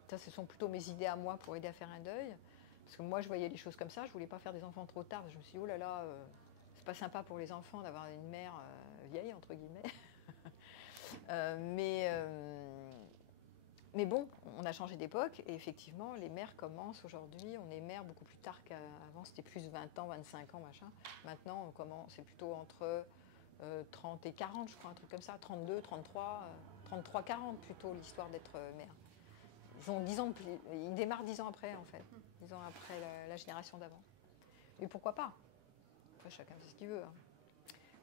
Ça, ce sont plutôt mes idées à moi pour aider à faire un deuil. Parce que moi, je voyais les choses comme ça. Je ne voulais pas faire des enfants trop tard. Je me suis dit, oh là là, c'est pas sympa pour les enfants d'avoir une mère vieille, entre guillemets. Mais bon, on a changé d'époque et effectivement, les mères commencent aujourd'hui. On est mère beaucoup plus tard qu'avant. C'était plus 20 ans, 25 ans, machin. Maintenant, on commence, c'est plutôt entre 30 et 40, je crois, un truc comme ça. 32, 33, 33, 40 plutôt, l'histoire d'être mère. Ils ont 10 ans de plus. Ils démarrent 10 ans après, en fait. 10 ans après la génération d'avant. Et pourquoi pas? Après, chacun fait ce qu'il veut. Hein.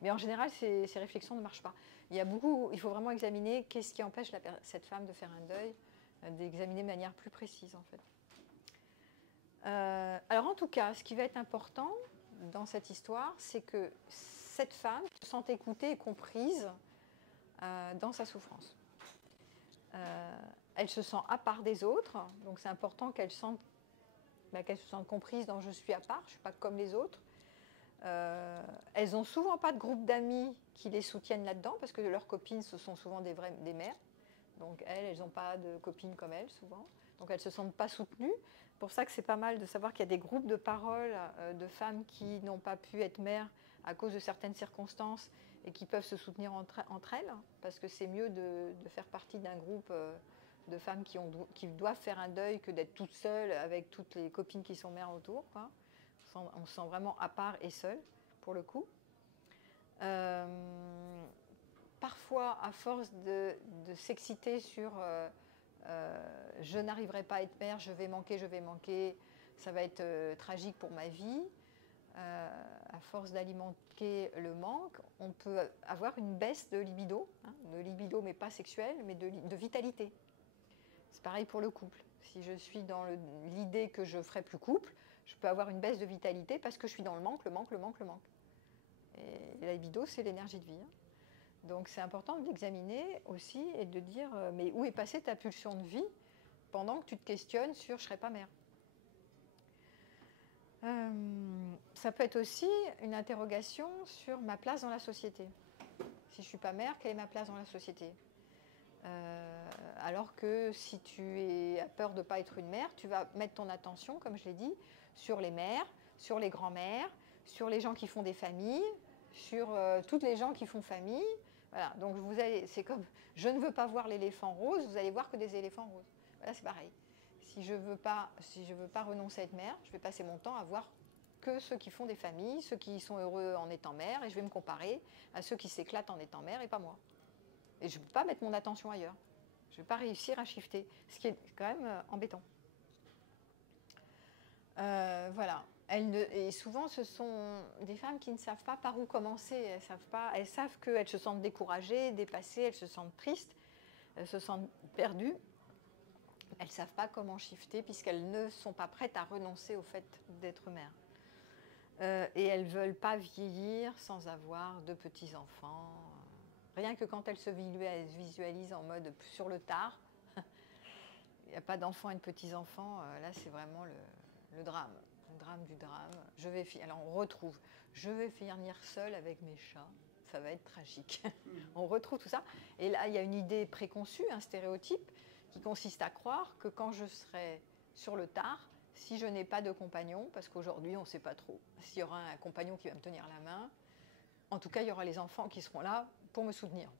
Mais en général, ces réflexions ne marchent pas. Il faut vraiment examiner qu'est-ce qui empêche cette femme de faire un deuil, d'examiner de manière plus précise, en fait. Alors, en tout cas, ce qui va être important dans cette histoire, c'est que cette femme se sente écoutée et comprise dans sa souffrance. Elle se sent à part des autres, donc c'est important qu'elle se sente comprise dans « je suis à part, je ne suis pas comme les autres ». Elles n'ont souvent pas de groupe d'amis qui les soutiennent là-dedans, parce que leurs copines, ce sont souvent des mères. Donc elles n'ont pas de copines comme elles, souvent. Donc elles ne se sentent pas soutenues. C'est pour ça que c'est pas mal de savoir qu'il y a des groupes de parole de femmes qui n'ont pas pu être mères à cause de certaines circonstances et qui peuvent se soutenir entre elles, parce que c'est mieux de faire partie d'un groupe de femmes qui doivent faire un deuil que d'être toutes seules avec toutes les copines qui sont mères autour, quoi. On se sent vraiment à part et seul, pour le coup. Parfois, à force de s'exciter sur je n'arriverai pas à être mère, je vais manquer, ça va être tragique pour ma vie. À force d'alimenter le manque, on peut avoir une baisse de libido, mais pas sexuelle, mais de vitalité. C'est pareil pour le couple. Si je suis dans l'idée que je ne ferai plus couple, je peux avoir une baisse de vitalité parce que je suis dans le manque. Et la libido, c'est l'énergie de vie. Donc c'est important d'examiner aussi et de dire mais où est passée ta pulsion de vie pendant que tu te questionnes sur je ne serai pas mère. Ça peut être aussi une interrogation sur ma place dans la société. Si je ne suis pas mère, quelle est ma place dans la société ? Alors que si tu as peur de ne pas être une mère, tu vas mettre ton attention, comme je l'ai dit, sur les mères, sur les grands-mères, sur les gens qui font des familles, sur toutes les gens qui font famille. Voilà, donc c'est comme je ne veux pas voir l'éléphant rose, vous allez voir que des éléphants roses. Voilà, c'est pareil. Si je veux pas renoncer à être mère, je vais passer mon temps à voir que ceux qui font des familles, ceux qui sont heureux en étant mère, et je vais me comparer à ceux qui s'éclatent en étant mère et pas moi. Et je ne peux pas mettre mon attention ailleurs. Je ne vais pas réussir à shifter, ce qui est quand même embêtant. Voilà. Et souvent, ce sont des femmes qui ne savent pas par où commencer. Elles savent qu'elles se sentent découragées, dépassées, elles se sentent tristes, elles se sentent perdues. Elles ne savent pas comment shifter puisqu'elles ne sont pas prêtes à renoncer au fait d'être mère. Et elles ne veulent pas vieillir sans avoir de petits-enfants. Rien que quand elles se visualisent en mode sur le tard, il n'y a pas d'enfants et de petits-enfants, là c'est vraiment le drame. Le drame du drame. Alors on retrouve, je vais finir seule avec mes chats, ça va être tragique. On retrouve tout ça. Et là, il y a une idée préconçue, un stéréotype, qui consiste à croire que quand je serai sur le tard, si je n'ai pas de compagnon, parce qu'aujourd'hui on ne sait pas trop s'il y aura un compagnon qui va me tenir la main, en tout cas il y aura les enfants qui seront là pour me soutenir.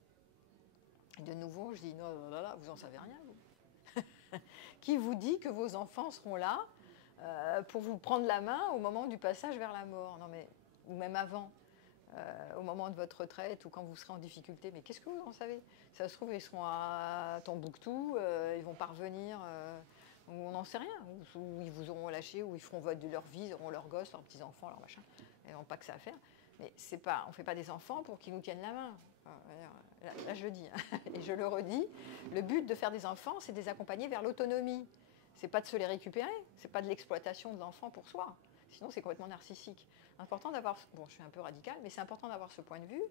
Et de nouveau, je dis, non, vous n'en savez rien, vous. Qui vous dit que vos enfants seront là pour vous prendre la main au moment du passage vers la mort? Non, mais, ou même avant, au moment de votre retraite ou quand vous serez en difficulté. Mais qu'est-ce que vous en savez? Ça se trouve, ils seront à Tombouctou, ils vont pas revenir, ou on n'en sait rien. Ou ils vous auront lâché, ou ils feront vote de leur vie, ils auront leurs gosses, leurs petits-enfants, leurs machins. Ils n'ont pas que ça à faire. Mais on ne fait pas des enfants pour qu'ils nous tiennent la main. Là, je le dis, et je le redis, le but de faire des enfants, c'est de les accompagner vers l'autonomie. C'est pas de se les récupérer, c'est pas de l'exploitation de l'enfant pour soi. Sinon, c'est complètement narcissique. Important d'avoir, bon, je suis un peu radicale, mais c'est important d'avoir ce point de vue,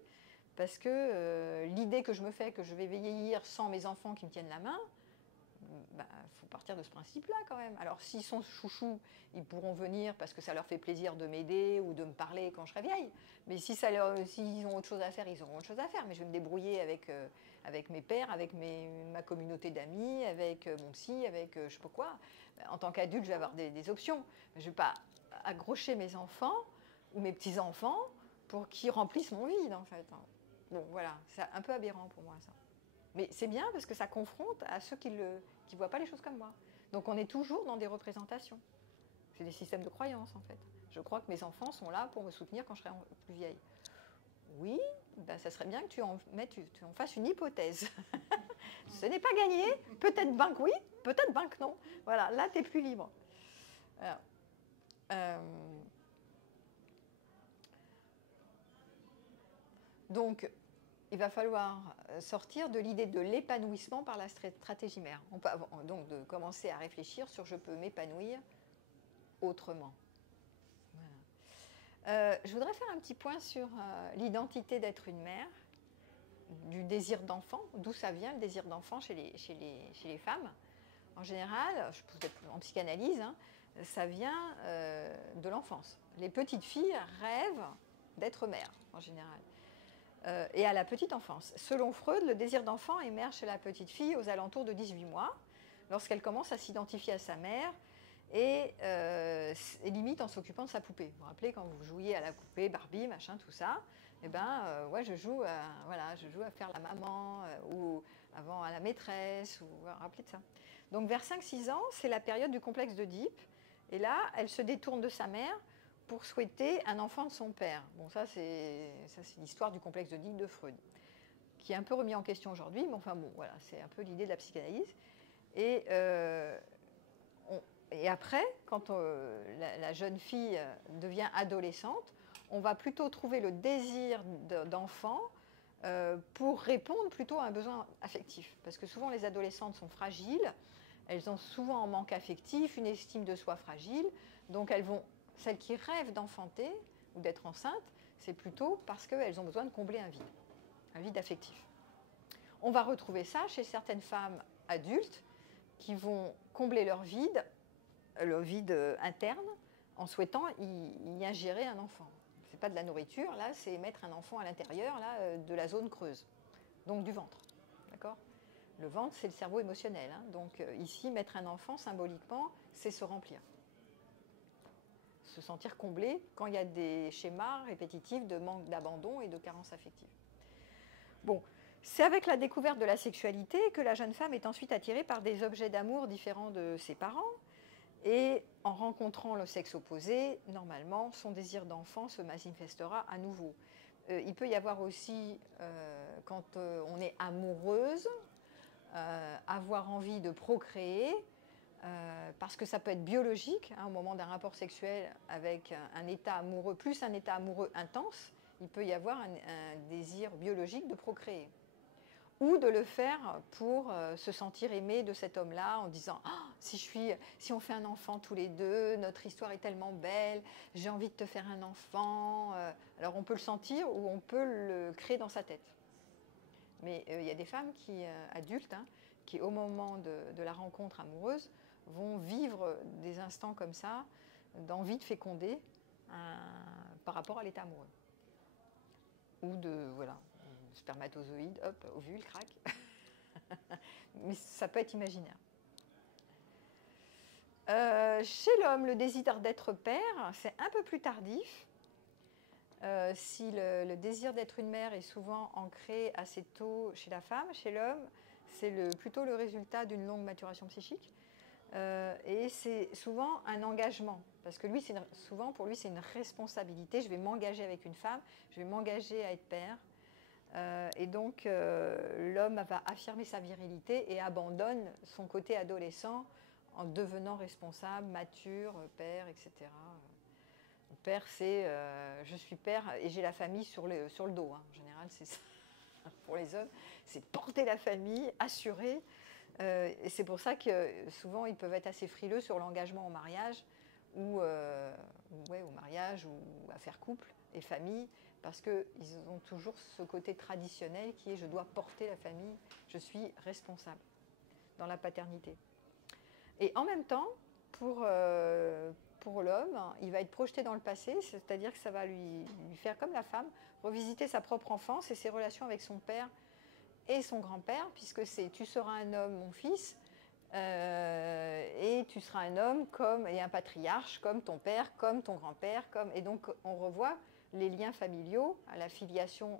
parce que l'idée que je me fais que je vais vieillir sans mes enfants qui me tiennent la main ben, faut partir de ce principe-là quand même. Alors s'ils sont chouchous, ils pourront venir parce que ça leur fait plaisir de m'aider ou de me parler quand je serai vieille. Mais si s'ils ont autre chose à faire, ils auront autre chose à faire. Mais je vais me débrouiller avec mes pères, avec ma communauté d'amis, avec mon psy, avec je sais pas quoi. En tant qu'adulte, je vais avoir des options. Je ne vais pas accrocher mes enfants ou mes petits-enfants pour qu'ils remplissent mon vide, en fait. Bon, voilà, c'est un peu aberrant pour moi, ça. Mais c'est bien parce que ça confronte à ceux qui ne voient pas les choses comme moi. Donc on est toujours dans des représentations. C'est des systèmes de croyances, en fait. Je crois que mes enfants sont là pour me soutenir quand je serai plus vieille. Oui, ben ça serait bien que tu en fasses une hypothèse. Ce n'est pas gagné. Peut-être ben que oui, peut-être ben que non. Voilà, là, tu es plus libre. Donc, il va falloir sortir de l'idée de l'épanouissement par la stratégie mère. On peut donc de commencer à réfléchir sur je peux m'épanouir autrement. Voilà. Je voudrais faire un petit point sur l'identité d'être une mère, du désir d'enfant, d'où ça vient le désir d'enfant chez les femmes. En général, en psychanalyse, hein, ça vient de l'enfance. Les petites filles rêvent d'être mères, en général. Et à la petite enfance. Selon Freud, le désir d'enfant émerge chez la petite fille aux alentours de 18 mois, lorsqu'elle commence à s'identifier à sa mère et limite en s'occupant de sa poupée. Vous vous rappelez quand vous jouiez à la poupée, Barbie, machin, tout ça, eh ben, ouais, je joue à faire la maman ou avant à la maîtresse, vous vous rappelez de ça. Donc vers 5-6 ans, c'est la période du complexe d'Oedipe, et là, elle se détourne de sa mère pour souhaiter un enfant de son père. Bon, ça c'est l'histoire du complexe d'Oedipe de Freud, qui est un peu remis en question aujourd'hui, mais enfin bon, voilà, c'est un peu l'idée de la psychanalyse. Et après, quand la jeune fille devient adolescente, on va plutôt trouver le désir d'enfant pour répondre plutôt à un besoin affectif. Parce que souvent les adolescentes sont fragiles, elles ont souvent un manque affectif, une estime de soi fragile, donc celles qui rêvent d'enfanter ou d'être enceintes, c'est plutôt parce qu'elles ont besoin de combler un vide affectif. On va retrouver ça chez certaines femmes adultes qui vont combler leur vide interne, en souhaitant y ingérer un enfant. Ce n'est pas de la nourriture, là, c'est mettre un enfant à l'intérieur de la zone creuse, donc du ventre. D'accord ? Le ventre, c'est le cerveau émotionnel. Hein, donc ici, mettre un enfant, symboliquement, c'est se remplir. Se sentir comblé quand il y a des schémas répétitifs de manque d'abandon et de carence affective. Bon, c'est avec la découverte de la sexualité que la jeune femme est ensuite attirée par des objets d'amour différents de ses parents. Et en rencontrant le sexe opposé, normalement, son désir d'enfant se manifestera à nouveau. Il peut y avoir aussi, quand on est amoureuse, avoir envie de procréer, parce que ça peut être biologique, hein, au moment d'un rapport sexuel avec un état amoureux, plus un état amoureux intense, il peut y avoir un désir biologique de procréer. Ou de le faire pour se sentir aimé de cet homme-là en disant oh, si on fait un enfant tous les deux, notre histoire est tellement belle, j'ai envie de te faire un enfant. Alors on peut le sentir ou on peut le créer dans sa tête. Mais il y a des femmes adultes hein, qui au moment de la rencontre amoureuse vont vivre des instants comme ça d'envie de féconder par rapport à l'état amoureux. Ou spermatozoïde, hop, ovule, crac. Mais ça peut être imaginaire. Chez l'homme, le désir d'être père, c'est un peu plus tardif. Si le désir d'être une mère est souvent ancré assez tôt chez la femme, chez l'homme, c'est plutôt le résultat d'une longue maturation psychique. Et c'est souvent un engagement, parce que souvent pour lui c'est une responsabilité. Je vais m'engager avec une femme, je vais m'engager à être père. Et donc l'homme va affirmer sa virilité et abandonne son côté adolescent en devenant responsable, mature, père, etc. Père, c'est je suis père et j'ai la famille sur le dos. Hein. En général, c'est ça. Pour les hommes, c'est porter la famille, assurer. Et c'est pour ça que souvent ils peuvent être assez frileux sur l'engagement au mariage ou au mariage ou à faire couple et famille, parce qu'ils ont toujours ce côté traditionnel qui est je dois porter la famille, je suis responsable dans la paternité. Et en même temps, pour l'homme, il va être projeté dans le passé, c'est-à-dire que ça va lui faire comme la femme, revisiter sa propre enfance et ses relations avec son père et son grand-père, puisque c'est tu seras un homme, mon fils, et tu seras un homme et un patriarche comme ton père, comme ton grand-père, et donc on revoit les liens familiaux à la filiation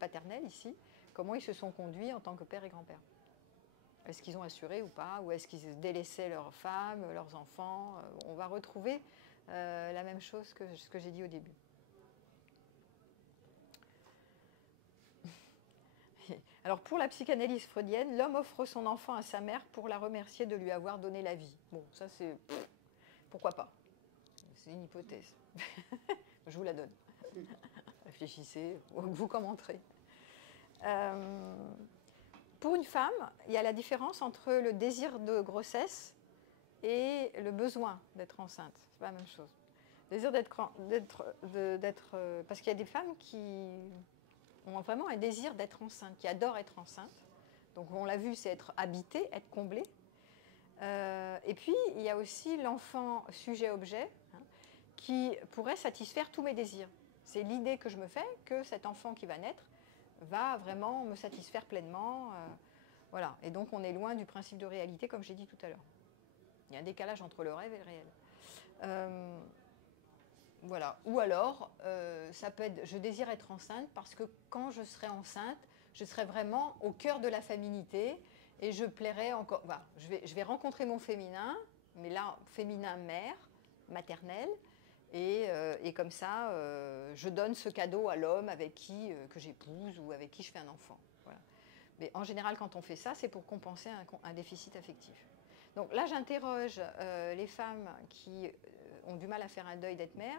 paternelle ici, comment ils se sont conduits en tant que père et grand-père. Est-ce qu'ils ont assuré ou pas, ou est-ce qu'ils délaissaient leurs femmes, leurs enfants? On va retrouver la même chose que ce que j'ai dit au début. Alors pour la psychanalyse freudienne, l'homme offre son enfant à sa mère pour la remercier de lui avoir donné la vie. Bon, ça c'est... Pourquoi pas? C'est une hypothèse. Je vous la donne. Réfléchissez, vous commenterez. Pour une femme, il y a la différence entre le désir de grossesse et le besoin d'être enceinte. C'est pas la même chose. Le désir parce qu'il y a des femmes qui ont vraiment un désir d'être enceinte, qui adorent être enceinte. Donc on l'a vu, c'est être habité, être comblé. Et puis il y a aussi l'enfant sujet-objet, hein, qui pourrait satisfaire tous mes désirs. C'est l'idée que je me fais que cet enfant qui va naître va vraiment me satisfaire pleinement. Voilà. Et donc on est loin du principe de réalité, comme j'ai dit tout à l'heure. Il y a un décalage entre le rêve et le réel. Voilà. Ou alors, ça peut être, je désire être enceinte parce que quand je serai enceinte, je serai vraiment au cœur de la féminité et je plairai encore. Voilà, je vais rencontrer mon féminin, mais là, féminin mère, maternelle, et comme ça, je donne ce cadeau à l'homme avec qui que j'épouse ou avec qui je fais un enfant. Voilà. Mais en général, quand on fait ça, c'est pour compenser un déficit affectif. Donc là, j'interroge les femmes qui ont du mal à faire un deuil d'être mère,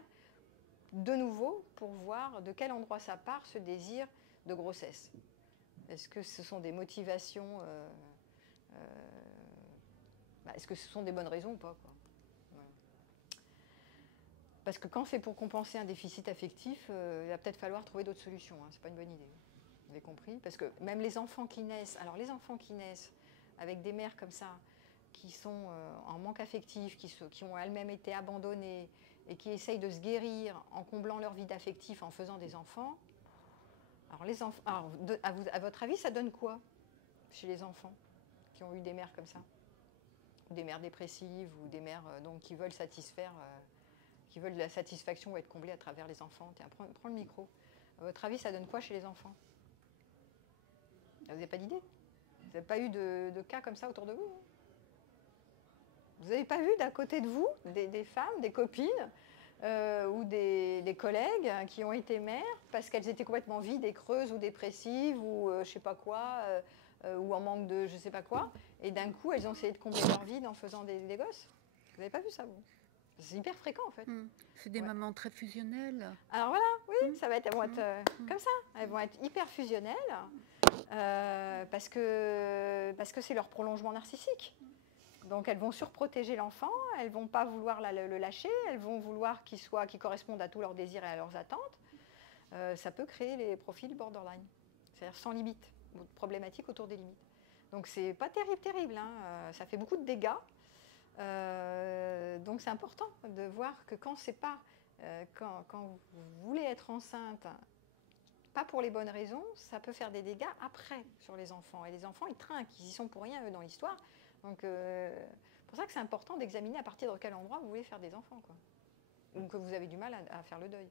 de nouveau, pour voir de quel endroit ça part, ce désir de grossesse. Est-ce que ce sont des motivations est-ce que ce sont des bonnes raisons ou pas, quoi. Ouais. Parce que quand c'est pour compenser un déficit affectif, il va peut-être falloir trouver d'autres solutions. Hein. C'est pas une bonne idée. Vous avez compris? Parce que même les enfants qui naissent, avec des mères comme ça, qui sont en manque affectif, qui ont elles-mêmes été abandonnées et qui essayent de se guérir en comblant leur vide affectif en faisant des enfants. Alors, à votre avis, ça donne quoi chez les enfants qui ont eu des mères comme ça? Ou des mères dépressives, ou des mères qui veulent satisfaire, qui veulent de la satisfaction ou être comblées à travers les enfants. Tiens, prends le micro. À votre avis, ça donne quoi chez les enfants? Vous n'avez pas d'idée? Vous n'avez pas eu de cas comme ça autour de vous? Hein? Vous n'avez pas vu d'à côté de vous des femmes, des copines ou des collègues qui ont été mères parce qu'elles étaient complètement vides et creuses ou dépressives ou je sais pas quoi, ou en manque de je sais pas quoi, et d'un coup elles ont essayé de combler leur vide en faisant des gosses? Vous n'avez pas vu ça, vous? C'est hyper fréquent en fait. C'est des mamans très fusionnelles. Alors voilà, oui, elles vont être comme ça, elles vont être hyper fusionnelles parce que c'est leur prolongement narcissique. Donc elles vont surprotéger l'enfant, elles ne vont pas vouloir le lâcher, elles vont vouloir qu'il corresponde à tous leurs désirs et à leurs attentes. Ça peut créer les profils borderline, c'est-à-dire sans limite, problématiques autour des limites. Donc c'est pas terrible, hein. Ça fait beaucoup de dégâts. Donc c'est important de voir que quand vous voulez être enceinte, pas pour les bonnes raisons, ça peut faire des dégâts après sur les enfants. Et les enfants, ils trinquent, ils y sont pour rien, eux, dans l'histoire. Donc, c'est pour ça que c'est important d'examiner à partir de quel endroit vous voulez faire des enfants, quoi. Ou que vous avez du mal à faire le deuil.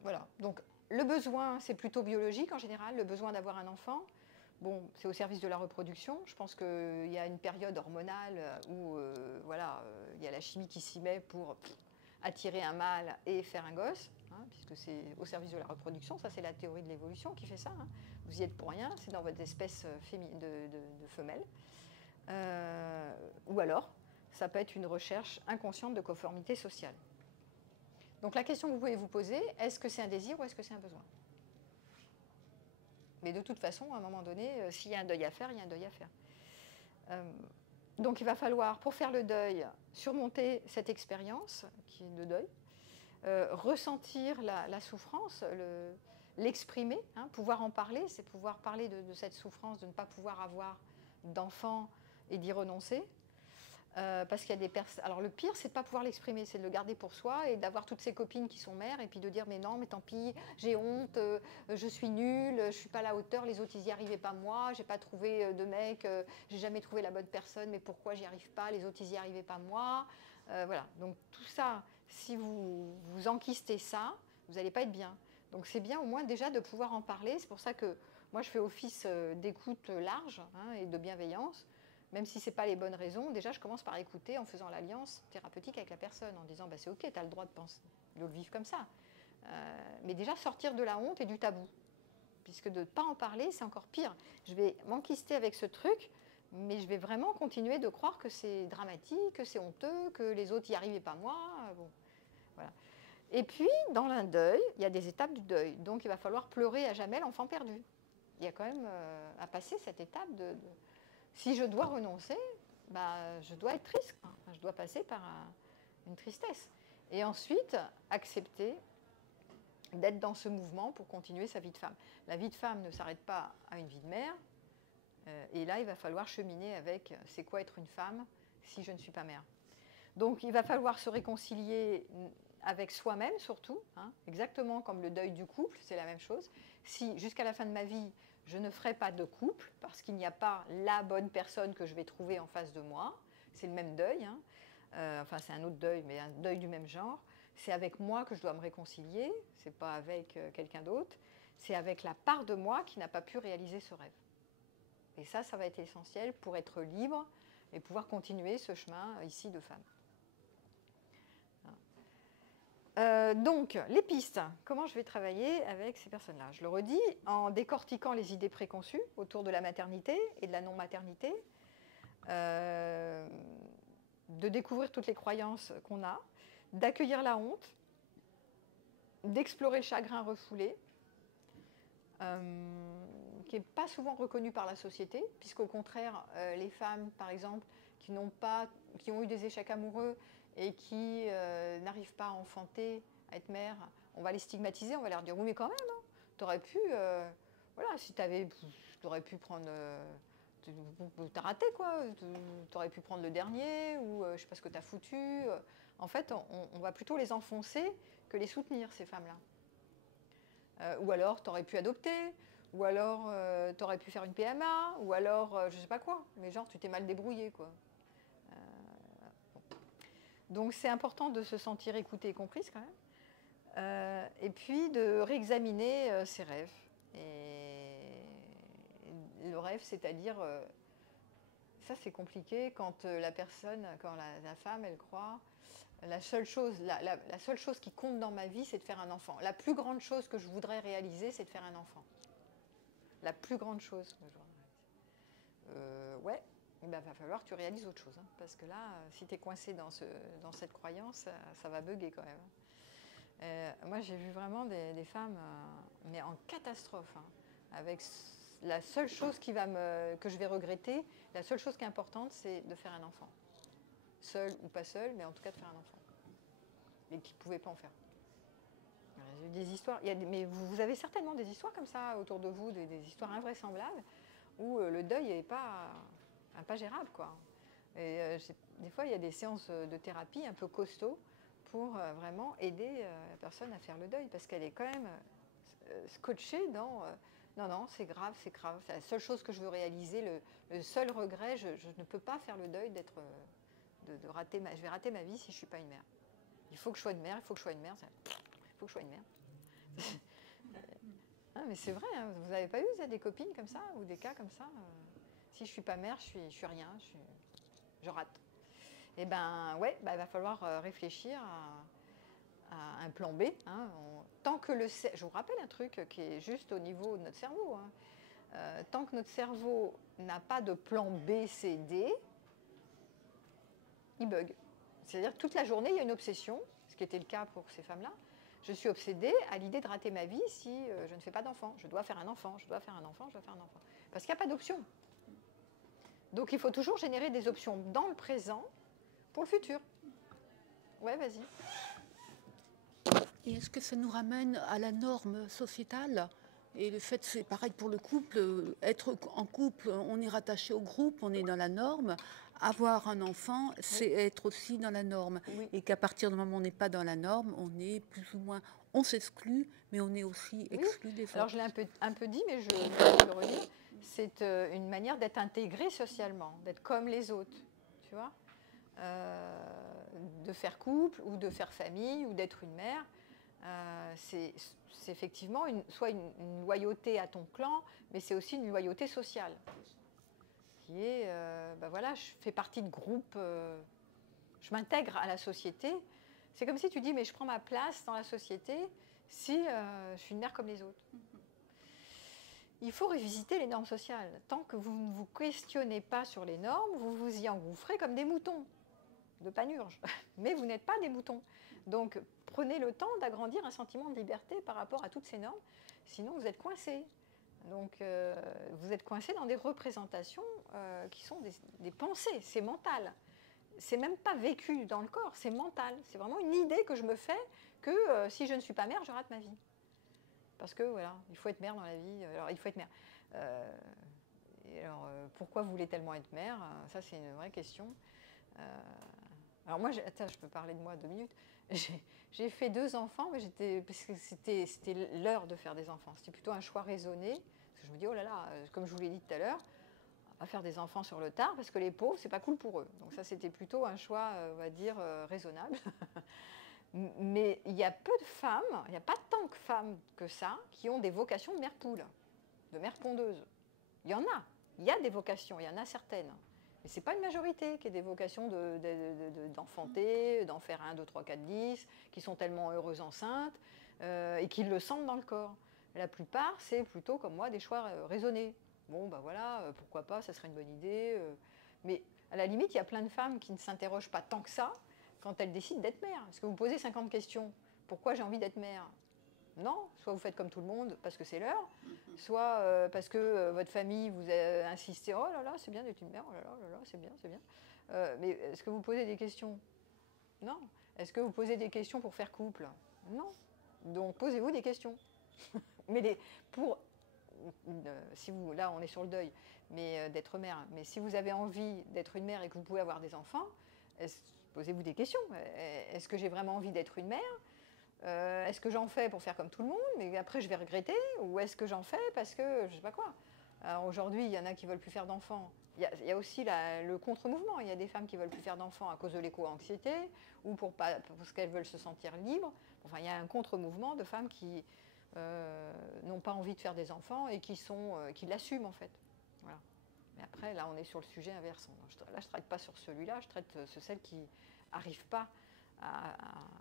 Voilà. Donc, le besoin, c'est plutôt biologique en général, le besoin d'avoir un enfant. Bon, c'est au service de la reproduction. Je pense qu'il y a une période hormonale où il y a la chimie qui s'y met pour attirer un mâle et faire un gosse, hein, puisque c'est au service de la reproduction. Ça, c'est la théorie de l'évolution qui fait ça. Hein. Vous y êtes pour rien, c'est dans votre espèce de femelle. Ou alors, ça peut être une recherche inconsciente de conformité sociale. Donc la question que vous pouvez vous poser, est-ce que c'est un désir ou est-ce que c'est un besoin? Mais de toute façon, à un moment donné, s'il y a un deuil à faire, il y a un deuil à faire. Donc il va falloir, pour faire le deuil, surmonter cette expérience qui est de deuil, ressentir la souffrance, l'exprimer, hein, pouvoir en parler, c'est pouvoir parler de cette souffrance, de ne pas pouvoir avoir d'enfant et d'y renoncer. Parce qu'il y a des personnes. Alors le pire, c'est de ne pas pouvoir l'exprimer, c'est de le garder pour soi et d'avoir toutes ses copines qui sont mères et puis de dire mais non, mais tant pis, j'ai honte, je suis nulle, je ne suis pas à la hauteur, les autres ils n'y arrivaient pas moi, j'ai pas trouvé de mec, j'ai jamais trouvé la bonne personne, mais pourquoi j'y arrive pas, les autres ils n'y arrivaient pas moi. Voilà, donc tout ça, si vous enquistez ça, vous n'allez pas être bien. Donc c'est bien au moins déjà de pouvoir en parler, c'est pour ça que moi je fais office d'écoute large et de bienveillance. Même si ce n'est pas les bonnes raisons, déjà je commence par écouter en faisant l'alliance thérapeutique avec la personne, en disant bah, c'est ok, tu as le droit de penser, de le vivre comme ça. Mais déjà sortir de la honte et du tabou. Puisque de ne pas en parler, c'est encore pire. Je vais m'enquister avec ce truc, mais je vais vraiment continuer de croire que c'est dramatique, que c'est honteux, que les autres n'y arrivaient pas moi. Bon, voilà. Et puis, dans un deuil, il y a des étapes du deuil. Donc il va falloir pleurer à jamais l'enfant perdu. Il y a quand même à passer cette étape de si je dois renoncer, bah, je dois être triste. Je dois passer par une tristesse. Et ensuite, accepter d'être dans ce mouvement pour continuer sa vie de femme. La vie de femme ne s'arrête pas à une vie de mère. Et là, il va falloir cheminer avec c'est quoi être une femme si je ne suis pas mère. Donc, il va falloir se réconcilier avec soi-même surtout, exactement comme le deuil du couple, c'est la même chose. Si jusqu'à la fin de ma vie, je ne ferai pas de couple parce qu'il n'y a pas la bonne personne que je vais trouver en face de moi. C'est le même deuil. Enfin, c'est un autre deuil, mais un deuil du même genre. C'est avec moi que je dois me réconcilier. Ce n'est pas avec quelqu'un d'autre. C'est avec la part de moi qui n'a pas pu réaliser ce rêve. Et ça va être essentiel pour être libre et pouvoir continuer ce chemin ici de femme. Donc, les pistes, comment je vais travailler avec ces personnes-là? Je le redis, en décortiquant les idées préconçues autour de la maternité et de la non-maternité, de découvrir toutes les croyances qu'on a, d'accueillir la honte, d'explorer le chagrin refoulé, qui n'est pas souvent reconnu par la société, puisqu'au contraire, les femmes, par exemple, qui ont eu des échecs amoureux, et qui n'arrivent pas à enfanter, à être mère, on va les stigmatiser, on va leur dire oui mais quand même, t'aurais pu, voilà, si t'aurais pu prendre, t'as raté quoi, t'aurais pu prendre le dernier, ou je sais pas ce que t'as foutu. En fait, on va plutôt les enfoncer que les soutenir, ces femmes-là. Ou alors t'aurais pu adopter, ou alors t'aurais pu faire une PMA, ou alors je sais pas quoi, mais genre tu t'es mal débrouillé quoi. Donc c'est important de se sentir écoutée et comprise quand même. Et puis de réexaminer ses rêves. Et le rêve, c'est-à-dire, ça c'est compliqué quand la personne, quand la femme, elle croit, la seule chose qui compte dans ma vie, c'est de faire un enfant. La plus grande chose que je voudrais réaliser, c'est de faire un enfant. La plus grande chose que je voudrais réaliser. Ouais. Il va falloir que tu réalises autre chose. Parce que là, si tu es coincé dans cette croyance, ça va bugger quand même. Moi, j'ai vu vraiment des femmes, mais en catastrophe. Avec la seule chose que je vais regretter, la seule chose qui est importante, c'est de faire un enfant. Seul ou pas seul, mais en tout cas de faire un enfant. Et qui ne pouvaient pas en faire. J'ai eu des histoires, mais vous avez certainement des histoires comme ça autour de vous, des histoires invraisemblables, où le deuil n'est pas gérable, quoi. Et des fois, il y a des séances de thérapie un peu costauds pour vraiment aider la personne à faire le deuil, parce qu'elle est quand même scotchée dans non, c'est grave, c'est la seule chose que je veux réaliser, le seul regret, je ne peux pas faire le deuil de rater je vais rater ma vie si je ne suis pas une mère. Il faut que je sois une mère, il faut que je sois une mère, il faut que je sois une mère. Mais c'est vrai, vous n'avez pas eu des copines comme ça, ou des cas comme ça si je ne suis pas mère, je suis rien, je rate. Et ben ouais, il va falloir réfléchir à un plan B. Tant que je vous rappelle un truc qui est juste au niveau de notre cerveau. Tant que notre cerveau n'a pas de plan B, C, D, il bug. C'est-à-dire toute la journée, il y a une obsession, ce qui était le cas pour ces femmes-là. Je suis obsédée à l'idée de rater ma vie si je ne fais pas d'enfant. Je dois faire un enfant, je dois faire un enfant, je dois faire un enfant. Parce qu'il n'y a pas d'option. Donc il faut toujours générer des options dans le présent pour le futur. Ouais, vas-y. Et est-ce que ça nous ramène à la norme sociétale Et le fait, c'est pareil pour le couple, être en couple, on est rattaché au groupe, on est dans la norme. Avoir un enfant, c'est être aussi dans la norme. Oui. Et qu'à partir du moment où on n'est pas dans la norme, on est plus ou moins, on s'exclut, mais on est aussi Oui. exclu des autres. Alors je l'ai un peu dit, mais je vais le redire. C'est une manière d'être intégré socialement, d'être comme les autres, tu vois. De faire couple ou de faire famille ou d'être une mère. C'est effectivement soit une loyauté à ton clan, mais c'est aussi une loyauté sociale, qui est, ben voilà, je fais partie de groupes, je m'intègre à la société. C'est comme si tu dis, mais je prends ma place dans la société si je suis une mère comme les autres. Il faut revisiter les normes sociales. Tant que vous ne vous questionnez pas sur les normes, vous vous y engouffrez comme des moutons de panurge. Mais vous n'êtes pas des moutons. Donc prenez le temps d'agrandir un sentiment de liberté par rapport à toutes ces normes. Sinon, vous êtes coincé. Donc vous êtes coincé dans des représentations qui sont des pensées. C'est mental. C'est même pas vécu dans le corps, c'est mental. C'est vraiment une idée que je me fais que si je ne suis pas mère, je rate ma vie. Parce que voilà, il faut être mère dans la vie. Alors il faut être mère. Pourquoi vous voulez tellement être mère? Ça, c'est une vraie question. Alors moi, attends, je peux parler de moi 2 minutes. J'ai fait 2 enfants, mais parce que c'était l'heure de faire des enfants. C'était plutôt un choix raisonné. Parce que je me dis, oh là là, comme je vous l'ai dit tout à l'heure, on va faire des enfants sur le tard, parce que les pauvres, c'est pas cool pour eux. Donc ça, c'était plutôt un choix, on va dire, raisonnable. Mais il y a peu de femmes, il n'y a pas tant de femmes que ça, qui ont des vocations de mère poule, de mère pondeuse. Il y en a. Il y a des vocations, il y en a certaines. Mais ce n'est pas une majorité qui ait des vocations d'enfanter, d'en faire 1, 2, 3, 4, 10, qui sont tellement heureuses enceintes et qui le sentent dans le corps. La plupart, c'est plutôt comme moi des choix raisonnés. Bon, ben voilà, pourquoi pas, ça serait une bonne idée. Mais à la limite, il y a plein de femmes qui ne s'interrogent pas tant que ça quand elles décident d'être mère. Est-ce que vous posez 50 questions? Pourquoi j'ai envie d'être mère? Non, soit vous faites comme tout le monde parce que c'est l'heure, soit parce que votre famille vous a insisté, oh là là, c'est bien d'être une mère, oh là là, oh là là, c'est bien, c'est bien. Mais est-ce que vous posez des questions? Non. Est-ce que vous posez des questions pour faire couple? Non. Donc posez-vous des questions. Mais si vous, là on est sur le deuil, mais d'être mère. Mais si vous avez envie d'être une mère et que vous pouvez avoir des enfants, posez-vous des questions. Est-ce que j'ai vraiment envie d'être une mère? Est-ce que j'en fais pour faire comme tout le monde, mais après je vais regretter? Ou est-ce que j'en fais parce que je ne sais pas quoi? Alors aujourd'hui, il y en a qui ne veulent plus faire d'enfants. Il y a aussi le contre-mouvement. Il y a des femmes qui ne veulent plus faire d'enfants à cause de l'éco-anxiété ou parce qu'elles veulent se sentir libres. Enfin, il y a un contre-mouvement de femmes qui n'ont pas envie de faire des enfants et qui l'assument en fait. Voilà. Mais après, là, on est sur le sujet inversant. Là, je ne traite pas sur celui-là, je traite sur celles qui n'arrivent pas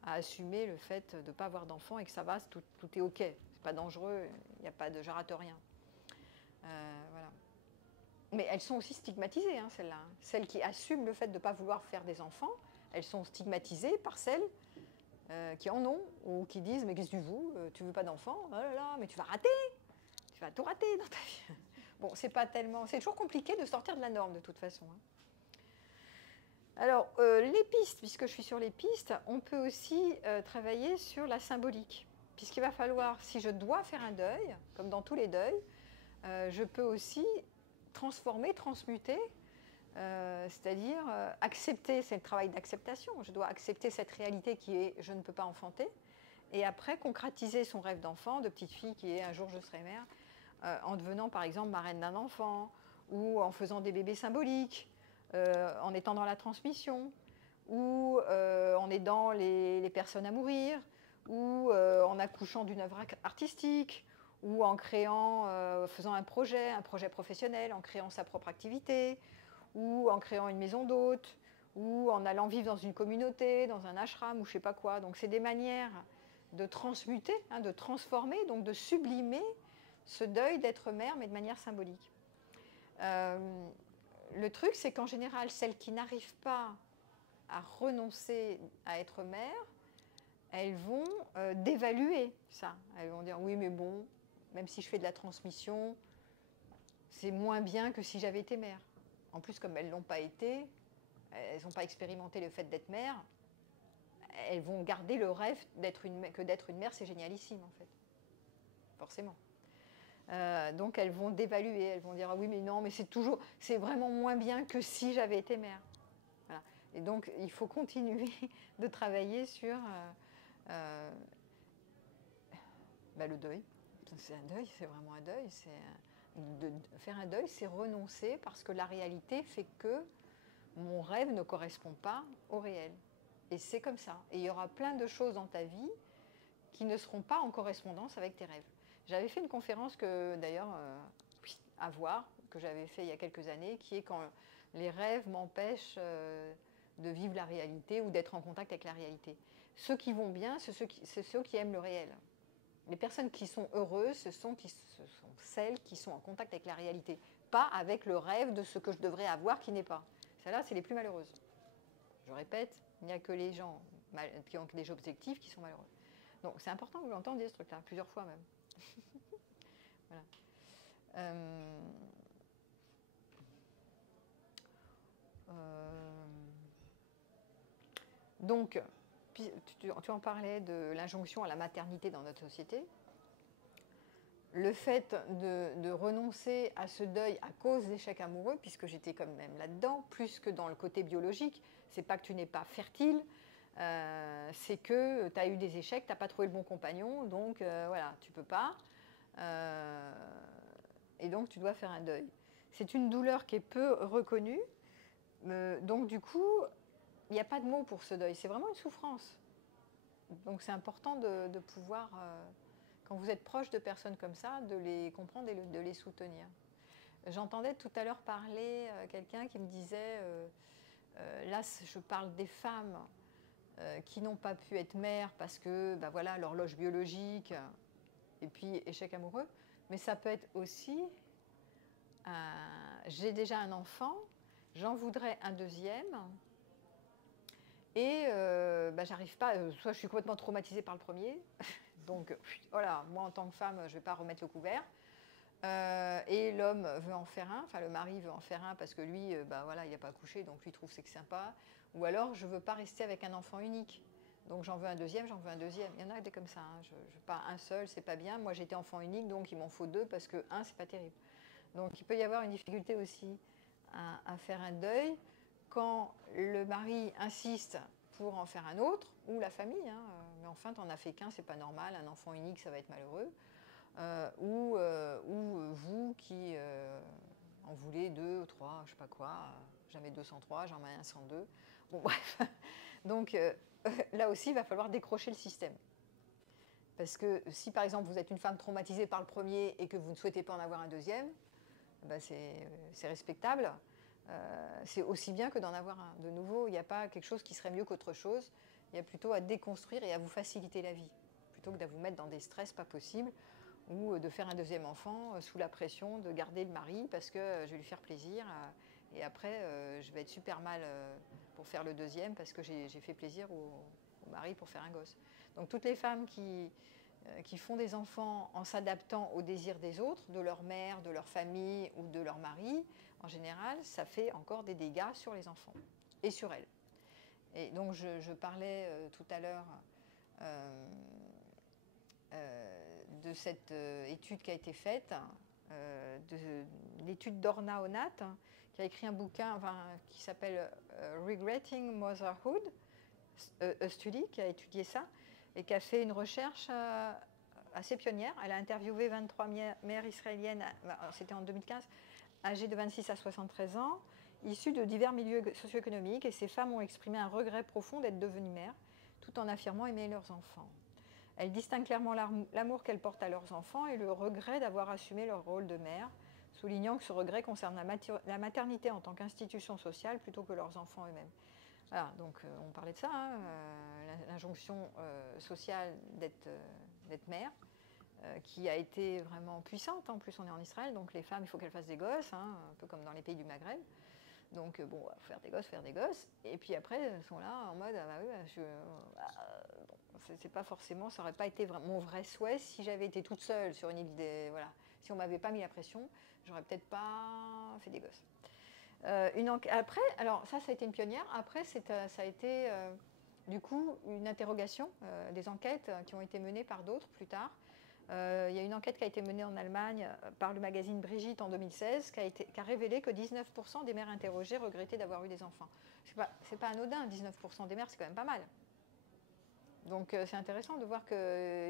à assumer le fait de ne pas avoir d'enfant et que ça va, tout est OK. C'est pas dangereux, il n'y a pas de je rate rien. Voilà. Mais elles sont aussi stigmatisées, hein, celles-là. Celles qui assument le fait de ne pas vouloir faire des enfants, elles sont stigmatisées par celles qui en ont ou qui disent mais qu'est-ce que tu veux pas d'enfant? Oh là là, mais tu vas rater, tu vas tout rater dans ta vie. Bon, c'est toujours compliqué de sortir de la norme de toute façon. Hein. Alors, les pistes, puisque je suis sur les pistes, on peut aussi travailler sur la symbolique. Puisqu'il va falloir, si je dois faire un deuil, comme dans tous les deuils, je peux aussi transformer, transmuter, c'est-à-dire accepter, c'est le travail d'acceptation. Je dois accepter cette réalité qui est je ne peux pas enfanter, et après concrétiser son rêve d'enfant, de petite fille qui est un jour je serai mère, en devenant par exemple marraine d'un enfant, ou en faisant des bébés symboliques, en étant dans la transmission, ou en aidant les personnes à mourir, ou en accouchant d'une œuvre artistique, ou en faisant un projet professionnel, en créant sa propre activité, ou en créant une maison d'hôtes, ou en allant vivre dans une communauté, dans un ashram, ou je ne sais pas quoi. Donc c'est des manières de transmuter, hein, de transformer, donc de sublimer ce deuil d'être mère, mais de manière symbolique. Le truc, c'est qu'en général, celles qui n'arrivent pas à renoncer à être mère, elles vont dévaluer ça. Elles vont dire, oui, mais bon, même si je fais de la transmission, c'est moins bien que si j'avais été mère. En plus, comme elles ne l'ont pas été, elles n'ont pas expérimenté le fait d'être mère, elles vont garder le rêve que d'être une mère, c'est génialissime, en fait. Forcément. Donc elles vont dévaluer, elles vont dire ah oui mais non, mais c'est vraiment moins bien que si j'avais été mère. Voilà. Et donc il faut continuer de travailler sur le deuil. C'est un deuil, c'est vraiment un deuil. Faire un deuil, c'est renoncer parce que la réalité fait que mon rêve ne correspond pas au réel. Et c'est comme ça. Et il y aura plein de choses dans ta vie qui ne seront pas en correspondance avec tes rêves. J'avais fait une conférence que d'ailleurs, à voir, que j'avais fait il y a quelques années, qui est quand les rêves m'empêchent de vivre la réalité ou d'être en contact avec la réalité. Ceux qui vont bien, c'est ceux qui aiment le réel. Les personnes qui sont heureuses, ce sont celles qui sont en contact avec la réalité, pas avec le rêve de ce que je devrais avoir qui n'est pas. Celles-là, c'est les plus malheureuses. Je répète, il n'y a que les gens qui ont des objectifs qui sont malheureux. Donc c'est important que vous l'entendiez ce truc-là, plusieurs fois même. Voilà. Donc, tu en parlais de l'injonction à la maternité dans notre société. Le fait de renoncer à ce deuil à cause d'échecs amoureux, puisque j'étais quand même là-dedans, plus que dans le côté biologique, c'est pas que tu n'es pas fertile, c'est que tu as eu des échecs, tu n'as pas trouvé le bon compagnon, donc voilà, tu peux pas. Et donc tu dois faire un deuil. C'est une douleur qui est peu reconnue, donc du coup, il n'y a pas de mot pour ce deuil, c'est vraiment une souffrance. Donc c'est important de pouvoir, quand vous êtes proche de personnes comme ça, de les comprendre et de les soutenir. J'entendais tout à l'heure parler quelqu'un qui me disait, là je parle des femmes qui n'ont pas pu être mères parce que voilà, l'horloge biologique et puis échec amoureux, mais ça peut être aussi, j'ai déjà un enfant, j'en voudrais un deuxième, et j'arrive pas, soit je suis complètement traumatisée par le premier, donc voilà, moi en tant que femme, je ne vais pas remettre le couvert, et l'homme veut en faire un, enfin le mari veut en faire un parce que lui, voilà, il n'a pas accouché, donc lui trouve que c'est sympa, ou alors je ne veux pas rester avec un enfant unique, donc j'en veux un deuxième, il y en a des comme ça, hein. Je veux pas un seul, c'est pas bien, moi j'étais enfant unique, donc il m'en faut deux parce que un, c'est pas terrible. Donc il peut y avoir une difficulté aussi à faire un deuil quand le mari insiste pour en faire un autre, ou la famille, hein, mais enfin t'en as fait qu'un, c'est pas normal, un enfant unique ça va être malheureux, ou vous qui en voulez 2 ou 3, je sais pas quoi, jamais 203, j'en mets un 102, bon bref, donc là aussi il va falloir décrocher le système. Parce que si par exemple vous êtes une femme traumatisée par le premier et que vous ne souhaitez pas en avoir un deuxième, c'est respectable. C'est aussi bien que d'en avoir un. De nouveau, il n'y a pas quelque chose qui serait mieux qu'autre chose. Il y a plutôt à déconstruire et à vous faciliter la vie, plutôt que de vous mettre dans des stress pas possibles, ou de faire un deuxième enfant sous la pression de garder le mari parce que je vais lui faire plaisir, et après je vais être super mal pour faire le deuxième parce que j'ai fait plaisir au mari pour faire un gosse. Donc toutes les femmes qui font des enfants en s'adaptant aux désirs des autres, de leur mère, de leur famille ou de leur mari, en général, ça fait encore des dégâts sur les enfants et sur elles. Et donc je parlais tout à l'heure de cette étude qui a été faite, de l'étude d'Orna Onat, qui a écrit un bouquin qui s'appelle Regretting Motherhood, a Study, qui a étudié ça, et qui a fait une recherche assez pionnière. Elle a interviewé 23 mères israéliennes, c'était en 2015, âgées de 26 à 73 ans, issues de divers milieux socio-économiques, et ces femmes ont exprimé un regret profond d'être devenues mères, tout en affirmant aimer leurs enfants. Elles distinguent clairement l'amour qu'elles portent à leurs enfants et le regret d'avoir assumé leur rôle de mère, soulignant que ce regret concerne la maternité en tant qu'institution sociale plutôt que leurs enfants eux-mêmes. Voilà, donc on parlait de ça, hein, l'injonction sociale d'être mère, qui a été vraiment puissante. En plus, on est en Israël, donc les femmes, il faut qu'elles fassent des gosses, hein, un peu comme dans les pays du Maghreb. Donc, bon, faire des gosses. Et puis après, elles sont là en mode, c'est pas forcément, ça n'aurait pas été mon vrai souhait si j'avais été toute seule sur une île, voilà. Si on m'avait pas mis la pression, j'aurais peut-être pas fait des gosses. Après, alors ça a été une pionnière. Après, ça a été du coup une interrogation, des enquêtes qui ont été menées par d'autres plus tard, Il y a une enquête qui a été menée en Allemagne par le magazine Brigitte en 2016 qui a révélé que 19% des mères interrogées regrettaient d'avoir eu des enfants. C'est pas anodin, 19% des mères, c'est quand même pas mal. Donc c'est intéressant de voir qu'il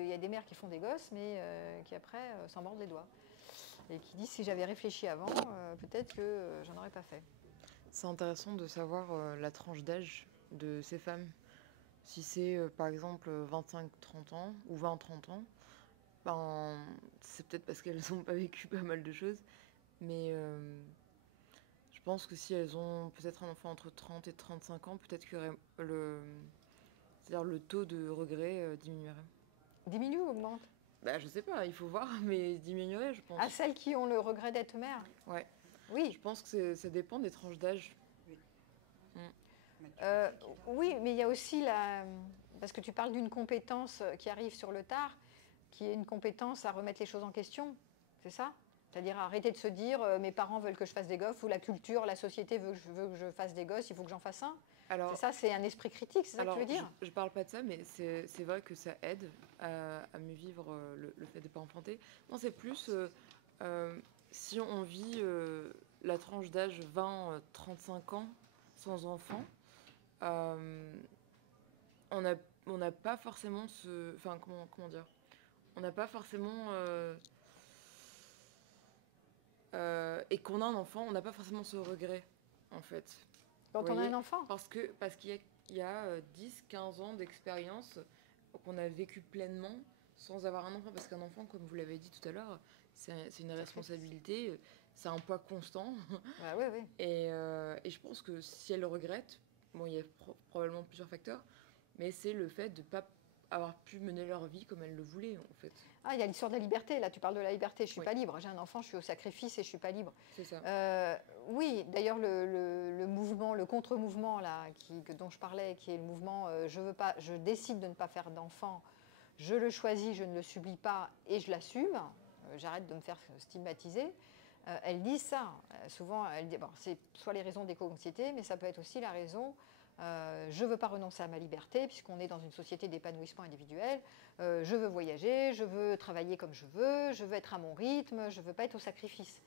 y a des mères qui font des gosses, mais qui après s'en mordent les doigts. Et qui disent si j'avais réfléchi avant, peut-être que j'en aurais pas fait. C'est intéressant de savoir la tranche d'âge de ces femmes. Si c'est par exemple 25-30 ans ou 20-30 ans, ben, c'est peut-être parce qu'elles n'ont pas vécu pas mal de choses. Mais je pense que si elles ont peut-être un enfant entre 30 et 35 ans, peut-être que c'est-à-dire le taux de regret diminuerait. Diminue ou augmente? Bah, je sais pas, il faut voir, mais diminuerait, je pense. À celles qui ont le regret d'être mère? Ouais. Oui. Je pense que ça dépend des tranches d'âge. Oui, mais il y a aussi parce que tu parles d'une compétence qui arrive sur le tard, qui est une compétence à remettre les choses en question, c'est ça? C'est-à-dire arrêter de se dire mes parents veulent que je fasse des gosses, ou la culture, la société veut que je fasse des gosses, il faut que j'en fasse un. C'est ça, c'est un esprit critique, c'est ça que tu veux dire? Je parle pas de ça, mais c'est vrai que ça aide à mieux vivre le fait de ne pas enfanter. Non, c'est plus si on vit la tranche d'âge 20-35 ans sans enfant, on n'a pas forcément ce... Enfin, comment dire? On n'a pas forcément... et qu'on a un enfant, on n'a pas forcément ce regret, en fait. Quand on a un enfant? Parce qu'il y a 10-15 ans d'expérience qu'on a vécu pleinement sans avoir un enfant. Parce qu'un enfant, comme vous l'avez dit tout à l'heure, c'est une responsabilité, c'est un poids constant. Bah, oui, oui. Et je pense que si elle le regrette, bon, il y a probablement plusieurs facteurs, mais c'est le fait de ne pas avoir pu mener leur vie comme elles le voulaient, en fait. Ah, il y a l'histoire de la liberté, là, tu parles de la liberté, je ne suis Oui. pas libre, j'ai un enfant, je suis au sacrifice et je ne suis pas libre. C'est ça. Oui, d'ailleurs, le mouvement, le contre-mouvement, là, dont je parlais, qui est le mouvement je décide de ne pas faire d'enfant, je le choisis, je ne le subis pas et je l'assume, j'arrête de me faire stigmatiser. Elles disent ça. Souvent, elles disent, bon, c'est soit les raisons d'éco-anxiété, mais ça peut être aussi la raison je ne veux pas renoncer à ma liberté, puisqu'on est dans une société d'épanouissement individuel. Je veux voyager, je veux travailler comme je veux être à mon rythme, je ne veux pas être au sacrifice.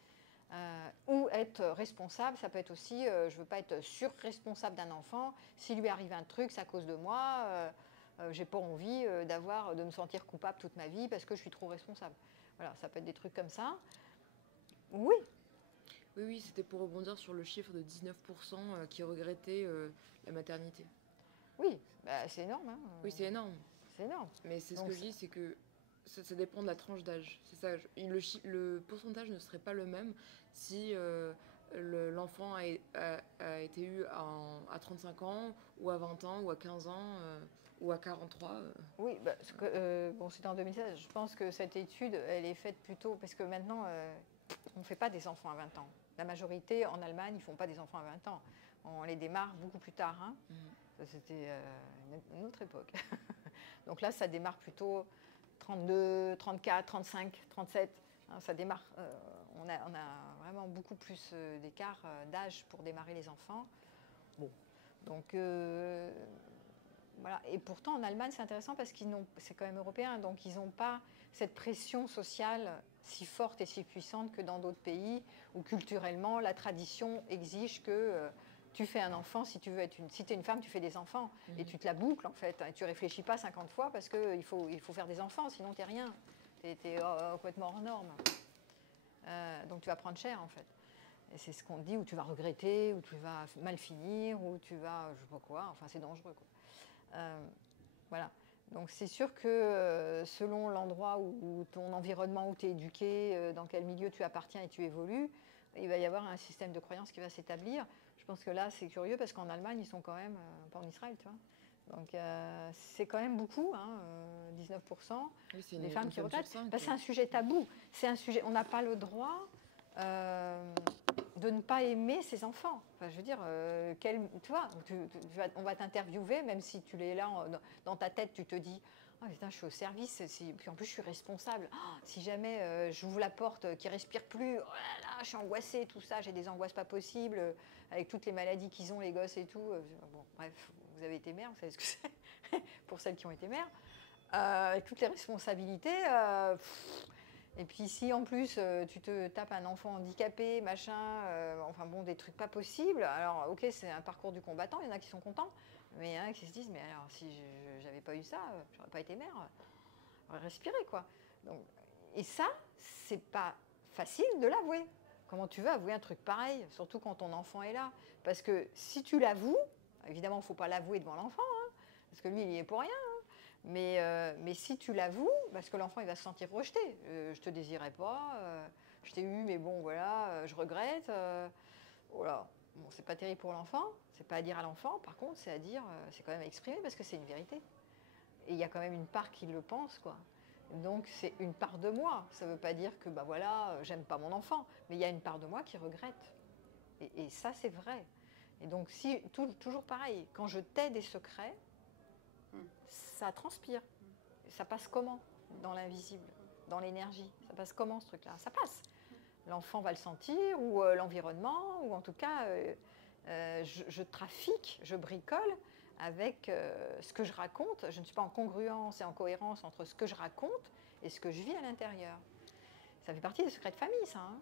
Ou être responsable, ça peut être aussi, je ne veux pas être sur-responsable d'un enfant. S'il lui arrive un truc, c'est à cause de moi. J'ai pas envie de me sentir coupable toute ma vie parce que je suis trop responsable. Voilà, ça peut être des trucs comme ça. Oui. Oui, c'était pour rebondir sur le chiffre de 19% qui regrettaient la maternité. Oui, bah, c'est énorme. Hein. Oui, c'est énorme. C'est énorme. Mais c'est ce que je dis, c'est que ça dépend de la tranche d'âge. C'est ça. Le pourcentage ne serait pas le même si l'enfant a été eu à 35 ans, ou à 20 ans, ou à 15 ans, ou à 43. Oui, bon, c'était en 2016. Je pense que cette étude, elle est faite plutôt parce que maintenant, on ne fait pas des enfants à 20 ans. La majorité, en Allemagne, ils ne font pas des enfants à 20 ans. On les démarre beaucoup plus tard. Hein. Ça, c'était une autre époque. Donc là, ça démarre plutôt 32, 34, 35, 37. Hein, ça démarre. On a vraiment beaucoup plus d'écart d'âge pour démarrer les enfants. Bon. Donc, voilà. Et pourtant, en Allemagne, c'est intéressant parce c'est quand même européen, donc ils n'ont pas cette pression sociale si forte et si puissante que dans d'autres pays où culturellement la tradition exige que tu fais un enfant si tu veux si tu es une femme, tu fais des enfants et tu te la boucles en fait. Et tu réfléchis pas 50 fois parce qu'il faut faire des enfants, sinon tu n'es rien. Tu es complètement hors norme. Donc tu vas prendre cher en fait. Et c'est ce qu'on dit, où tu vas regretter, où tu vas mal finir, où tu vas je sais pas quoi. Enfin, c'est dangereux quoi. Voilà. Donc c'est sûr que selon l'endroit ou ton environnement où tu es éduqué, dans quel milieu tu appartiens et tu évolues, il va y avoir un système de croyance qui va s'établir. Je pense que là, c'est curieux parce qu'en Allemagne, ils sont quand même, pas en Israël, tu vois. Donc c'est quand même beaucoup, hein, 19% oui, des femmes qui regrettent. C'est un sujet tabou. C'est un sujet, on n'a pas le droit de ne pas aimer ses enfants. Enfin, je veux dire, tu vois, on va t'interviewer, même si tu es là, dans ta tête, tu te dis « Oh putain, je suis au service, puis en plus je suis responsable. Oh, si jamais j'ouvre la porte qui respire plus, oh là là, je suis angoissée, tout ça, j'ai des angoisses pas possibles, avec toutes les maladies qu'ils ont, les gosses et tout. » Bon, bref, vous avez été mère, vous savez ce que c'est, pour celles qui ont été mères. avec toutes les responsabilités. Et puis si en plus tu te tapes un enfant handicapé, machin, enfin bon, des trucs pas possibles, alors ok, c'est un parcours du combattant, il y en a qui sont contents, mais il y en a qui se disent, mais alors si j'avais pas eu ça, j'aurais pas été mère, j'aurais respiré quoi. Donc, et ça, c'est pas facile de l'avouer. Comment tu veux avouer un truc pareil, surtout quand ton enfant est là? Parce que si tu l'avoues, évidemment, il ne faut pas l'avouer devant l'enfant, hein, parce que lui, il n'y est pour rien. Mais si tu l'avoues, parce que l'enfant il va se sentir rejeté. Je te désirais pas, je t'ai eu, mais bon voilà, je regrette. Voilà. Bon, c'est pas terrible pour l'enfant, c'est pas à dire à l'enfant, par contre c'est à dire, c'est quand même à exprimer parce que c'est une vérité. Et il y a quand même une part qui le pense, quoi. Donc c'est une part de moi. Ça ne veut pas dire que bah voilà, j'aime pas mon enfant, mais il y a une part de moi qui regrette. Et ça c'est vrai. Et donc si toujours pareil, quand je tais des secrets, ça transpire. Ça passe comment dans l'invisible, dans l'énergie? Ça passe comment ce truc-là? Ça passe. L'enfant va le sentir, ou l'environnement, ou en tout cas, je trafique, je bricole avec ce que je raconte. Je ne suis pas en congruence et en cohérence entre ce que je raconte et ce que je vis à l'intérieur. Ça fait partie des secrets de famille, ça. Hein.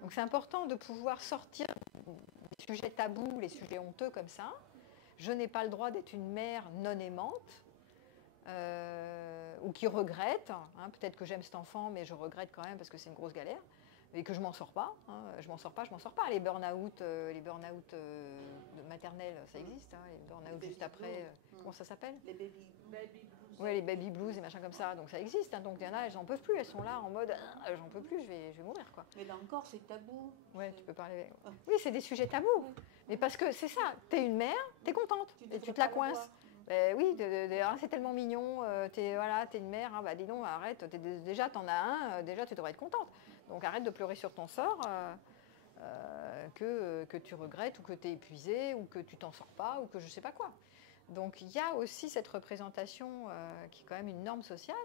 Donc c'est important de pouvoir sortir des sujets tabous, les sujets honteux comme ça. Je n'ai pas le droit d'être une mère non aimante. Ou qui regrette, hein, peut-être que j'aime cet enfant, mais je regrette quand même parce que c'est une grosse galère, et que je m'en sors pas, hein, je m'en sors pas. Les burn-out maternels, ça existe, hein, les burn-out juste après, comment ça s'appelle? Les baby blues. Oui, les baby blues et machin comme ça, donc ça existe, hein, donc il y en a, elles n'en peuvent plus, elles sont là en mode, j'en peux plus, je vais mourir, quoi. Mais là encore, c'est tabou. Ouais, tu peux parler. Oui, c'est des sujets tabous, mais parce que c'est ça, t'es une mère, t'es contente, et tu te la coinces. Oui, c'est tellement mignon, t'es une mère, hein, bah dis donc, arrête, déjà t'en as un, déjà tu devrais être contente. Donc arrête de pleurer sur ton sort que tu regrettes, ou que t'es épuisée, ou que tu t'en sors pas, ou que je sais pas quoi. Donc il y a aussi cette représentation qui est quand même une norme sociale,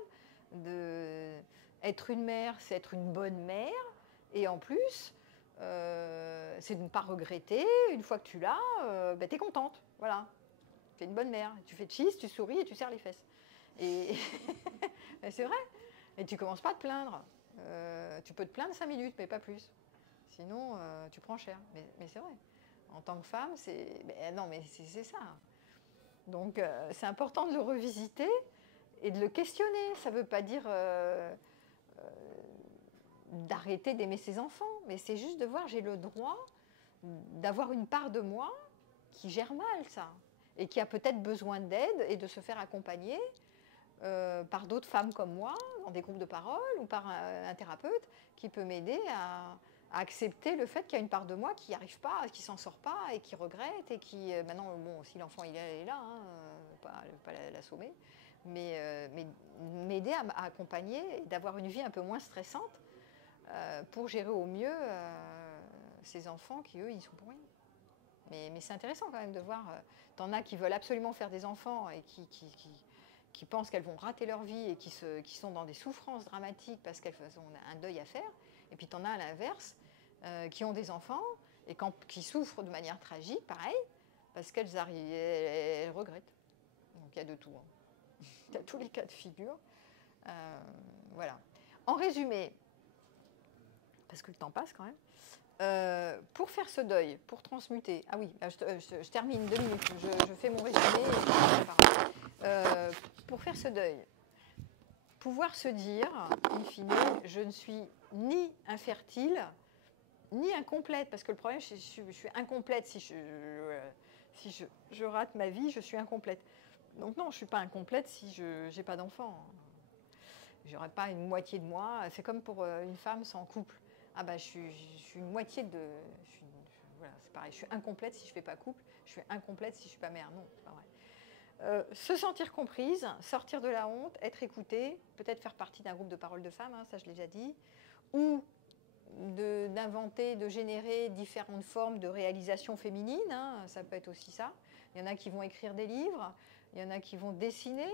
être une mère, c'est être une bonne mère, et en plus, c'est de ne pas regretter, une fois que tu l'as, t'es contente, voilà. Tu es une bonne mère, tu fais cheese, tu souris et tu serres les fesses. Et c'est vrai. Et tu commences pas à te plaindre. Tu peux te plaindre 5 minutes, mais pas plus. Sinon, tu prends cher. Mais c'est vrai. En tant que femme, c'est ça. Donc, c'est important de le revisiter et de le questionner. Ça ne veut pas dire d'arrêter d'aimer ses enfants, mais c'est juste de voir, j'ai le droit d'avoir une part de moi qui gère mal ça, et qui a peut-être besoin d'aide et de se faire accompagner par d'autres femmes comme moi, dans des groupes de parole, ou par un thérapeute qui peut m'aider à accepter le fait qu'il y a une part de moi qui n'y arrive pas, qui s'en sort pas, et qui regrette, et qui, maintenant, bon, si l'enfant il est là, hein, pas l'assommer, mais m'aider à accompagner, et d'avoir une vie un peu moins stressante pour gérer au mieux ces enfants qui, eux, ils sont pour rien. Mais c'est intéressant quand même de voir, t'en as qui veulent absolument faire des enfants et qui pensent qu'elles vont rater leur vie et qui sont dans des souffrances dramatiques parce qu'elles ont un deuil à faire. Et puis t'en as à l'inverse, qui ont des enfants et qui souffrent de manière tragique, pareil, parce elles regrettent. Donc il y a de tout. Hein. Il y a tous les cas de figure. Voilà. En résumé, parce que le temps passe quand même, pour faire ce deuil, pour transmuter, ah oui, je termine 2 minutes, je fais mon résumé. Pour faire ce deuil, pouvoir se dire, in fine, je ne suis ni infertile, ni incomplète, parce que le problème, je suis incomplète, si je rate ma vie, je suis incomplète. Donc non, je ne suis pas incomplète si je n'ai pas d'enfant. Je n'aurai pas une moitié de moi, c'est comme pour une femme sans couple. Ah bah je suis une moitié de... voilà, c'est pareil, je suis incomplète si je ne fais pas couple, je suis incomplète si je ne suis pas mère. Non, c'est pas vrai. Se sentir comprise, sortir de la honte, être écoutée, peut-être faire partie d'un groupe de parole de femmes, hein, ça je l'ai déjà dit, ou d'inventer, de générer différentes formes de réalisation féminine, hein, ça peut être aussi ça. Il y en a qui vont écrire des livres, il y en a qui vont dessiner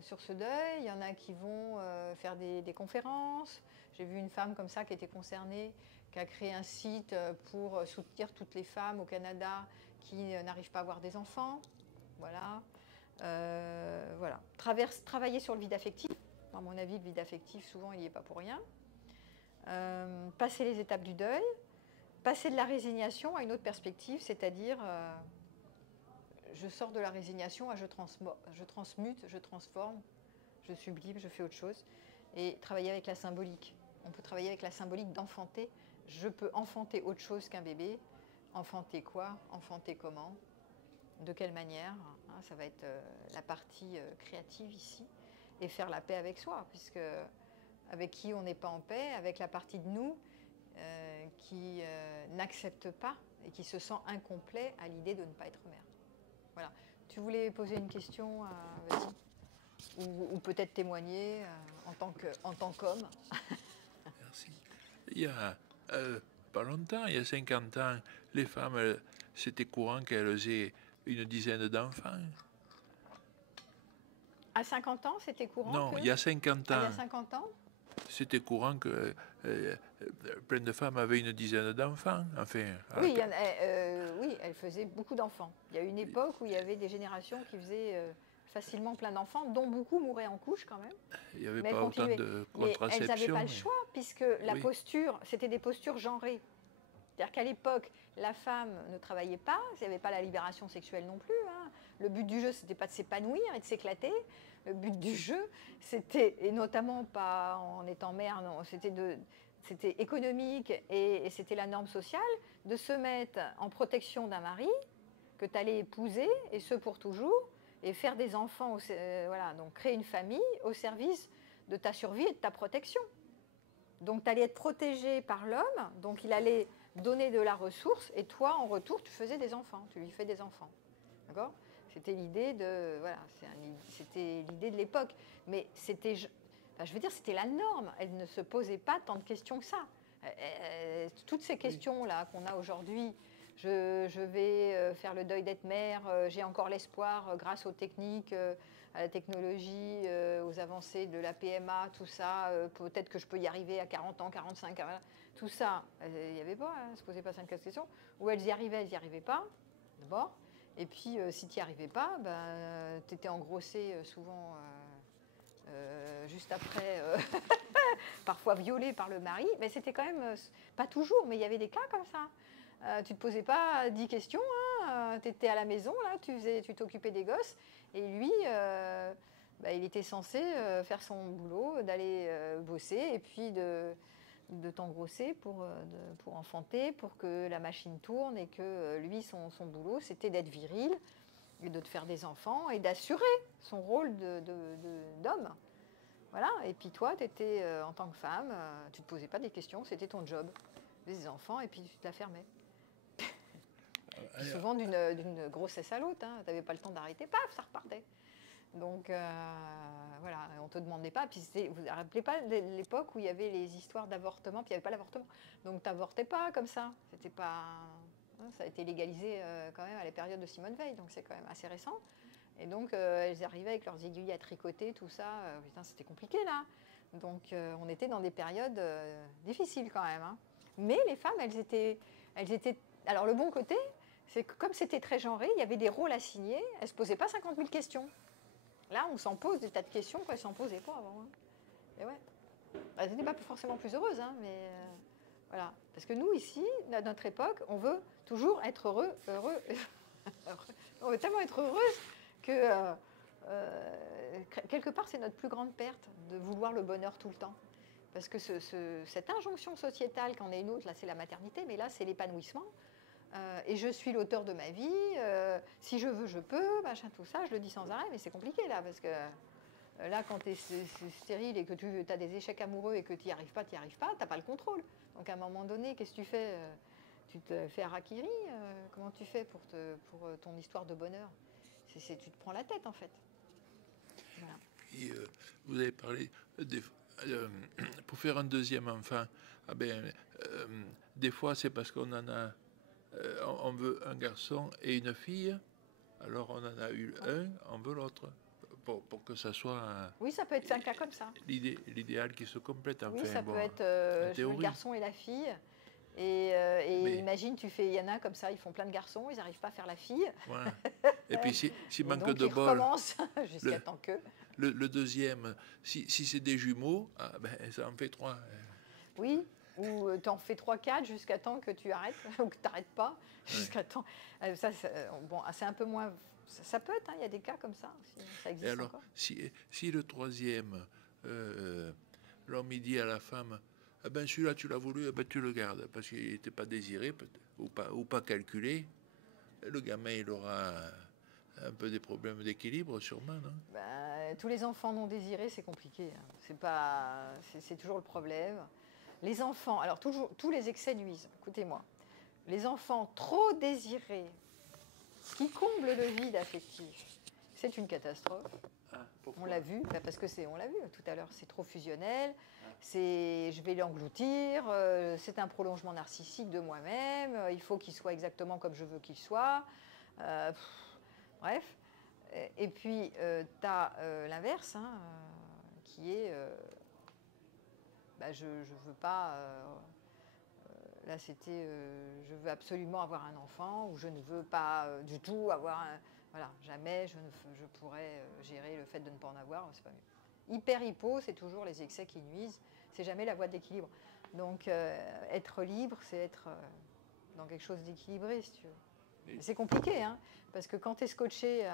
sur ce deuil, il y en a qui vont faire des conférences. J'ai vu une femme comme ça qui était concernée, qui a créé un site pour soutenir toutes les femmes au Canada qui n'arrivent pas à avoir des enfants. Voilà. Voilà. Travailler sur le vide affectif. À mon avis, le vide affectif, souvent, il n'y est pas pour rien. Passer les étapes du deuil. Passer de la résignation à une autre perspective, c'est-à-dire je sors de la résignation à je transmute, je transforme, je sublime, je fais autre chose. Et travailler avec la symbolique. On peut travailler avec la symbolique d'enfanter. Je peux enfanter autre chose qu'un bébé. Enfanter quoi? Enfanter comment? De quelle manière? Ça va être la partie créative ici. Et faire la paix avec soi, puisque avec qui on n'est pas en paix, avec la partie de nous qui n'accepte pas et qui se sent incomplet à l'idée de ne pas être mère. Voilà. Tu voulais poser une question, vas-y. Ou peut-être témoigner en tant qu'homme. Merci. Il y a pas longtemps, il y a 50 ans, les femmes, c'était courant qu'elles aient une dizaine d'enfants. À 50 ans, c'était courant? Non, il y a 50 ans. Il y a 50 ans? C'était courant que plein de femmes avaient une dizaine d'enfants. Enfin, oui, oui, elles faisaient beaucoup d'enfants. Il y a eu une époque où il y avait des générations qui faisaient facilement plein d'enfants, dont beaucoup mouraient en couche quand même. Il n'y avait pas autant de contraception. Mais elles n'avaient pas le choix, puisque la posture, c'était des postures genrées. C'est-à-dire qu'à l'époque, la femme ne travaillait pas, il n'y avait pas la libération sexuelle non plus. Le but du jeu, ce n'était pas de s'épanouir et de s'éclater. Le but du jeu, c'était, et notamment pas en étant mère, non, c'était économique et c'était la norme sociale, de se mettre en protection d'un mari que tu allais épouser, et ce pour toujours, et faire des enfants, voilà, donc créer une famille au service de ta survie et de ta protection. Donc tu allais être protégée par l'homme, donc il allait donner de la ressource, et toi, en retour, tu faisais des enfants, tu lui fais des enfants. D'accord ? C'était l'idée de, voilà, c'était l'idée de l'époque. Mais c'était, je veux dire, c'était la norme. Elle ne se posait pas tant de questions que ça. Toutes ces questions-là qu'on a aujourd'hui, je vais faire le deuil d'être mère, j'ai encore l'espoir grâce aux techniques, à la technologie, aux avancées de la PMA, tout ça, peut-être que je peux y arriver à 40 ans, 45 ans, voilà. Tout ça, il n'y avait pas, elles ne se posaient pas 5 questions. Ou elles y arrivaient pas, d'abord. Et puis, si tu n'y arrivais pas, tu étais engrossée souvent juste après, parfois violée par le mari. Mais c'était quand même, pas toujours, mais il y avait des cas comme ça. Tu ne te posais pas 10 questions, tu étais à la maison, là, tu t'occupais des gosses. Et lui, il était censé faire son boulot, d'aller bosser et puis de t'engrosser pour enfanter, pour que la machine tourne, et que lui, son boulot, c'était d'être viril et de te faire des enfants et d'assurer son rôle d'homme. Voilà. Et puis toi, tu étais, en tant que femme, tu ne te posais pas des questions, c'était ton job. Des enfants, et puis tu te la fermais. Souvent d'une grossesse à l'autre, tu n'avais pas le temps d'arrêter, paf, ça repartait. Donc voilà, on ne te demandait pas. Puis vous ne vous rappelez pas l'époque où il y avait les histoires d'avortement, puis il n'y avait pas l'avortement. Donc tu n'avortais pas comme ça. C'était pas, ça a été légalisé quand même à la période de Simone Veil, donc c'est quand même assez récent. Et donc elles arrivaient avec leurs aiguilles à tricoter, tout ça. Putain, c'était compliqué là. Donc on était dans des périodes difficiles quand même. Mais les femmes, elles étaient. Alors le bon côté, c'est que comme c'était très genré, il y avait des rôles assignés. Elles ne se posaient pas 50 000 questions. Là, on s'en pose des tas de questions qu'elles ne s'en posaient pas avant. Et ouais. Elles n'étaient pas forcément plus heureuses, mais voilà. Parce que nous, ici, à notre époque, on veut toujours être heureux. On veut tellement être heureuse que, quelque part, c'est notre plus grande perte de vouloir le bonheur tout le temps. Parce que cette injonction sociétale qu'en est une autre, là, c'est la maternité, mais là, c'est l'épanouissement. Et je suis l'auteur de ma vie, si je veux, je peux, machin, tout ça, je le dis sans arrêt, mais c'est compliqué là, parce que là, quand tu es stérile et que tu as des échecs amoureux et que tu n'y arrives pas, tu n'as pas le contrôle. Donc à un moment donné, qu'est-ce que tu fais? Tu te fais harakiri, comment tu fais pour ton histoire de bonheur? Tu te prends la tête en fait. Voilà. Et, vous avez parlé pour faire un deuxième enfant, des fois c'est parce qu'on en a. On veut un garçon et une fille, alors on en a eu un, on veut l'autre, pour que ça soit... Oui, ça peut être un cas comme ça. L'idéal qui se complète, enfin. Oui, ça peut être le garçon et la fille, Mais- imagine, il y en a comme ça, ils font plein de garçons, ils n'arrivent pas à faire la fille. Voilà. Et puis, s'il Et manque donc, de ils bol, recommencent jusqu'à le- temps que... le deuxième, si c'est des jumeaux, ah, ben, ça en fait 3. Oui, ou tu en fais 3-4 jusqu'à temps que tu arrêtes, ou que tu n'arrêtes pas, jusqu'à temps... bon, c'est un peu moins... Ça peut être, hein, il y a des cas comme ça aussi, ça Et existe alors, encore. si le troisième, l'homme il dit à la femme, ah ben celui-là tu l'as voulu, ah ben tu le gardes, parce qu'il n'était pas désiré ou pas calculé, le gamin il aura un peu des problèmes d'équilibre sûrement, non? Tous les enfants non désirés, c'est compliqué. Hein. C'est toujours le problème. Les enfants, alors toujours, tous les excès nuisent. Écoutez-moi, les enfants trop désirés, qui comblent le vide affectif, c'est une catastrophe. On l'a vu, parce que on l'a vu tout à l'heure, c'est trop fusionnel. Je vais l'engloutir. C'est un prolongement narcissique de moi-même. Il faut qu'il soit exactement comme je veux qu'il soit. Bref. Et puis, tu as l'inverse, hein, qui est je veux pas. Là, c'était je veux absolument avoir un enfant, ou je ne veux pas du tout avoir un. Voilà, jamais je pourrais gérer le fait de ne pas en avoir, c'est pas mieux. Hyper-hypo, c'est toujours les excès qui nuisent, c'est jamais la voie d'équilibre. Donc, être libre, c'est être dans quelque chose d'équilibré, si tu veux. C'est compliqué, hein, parce que quand tu es scotché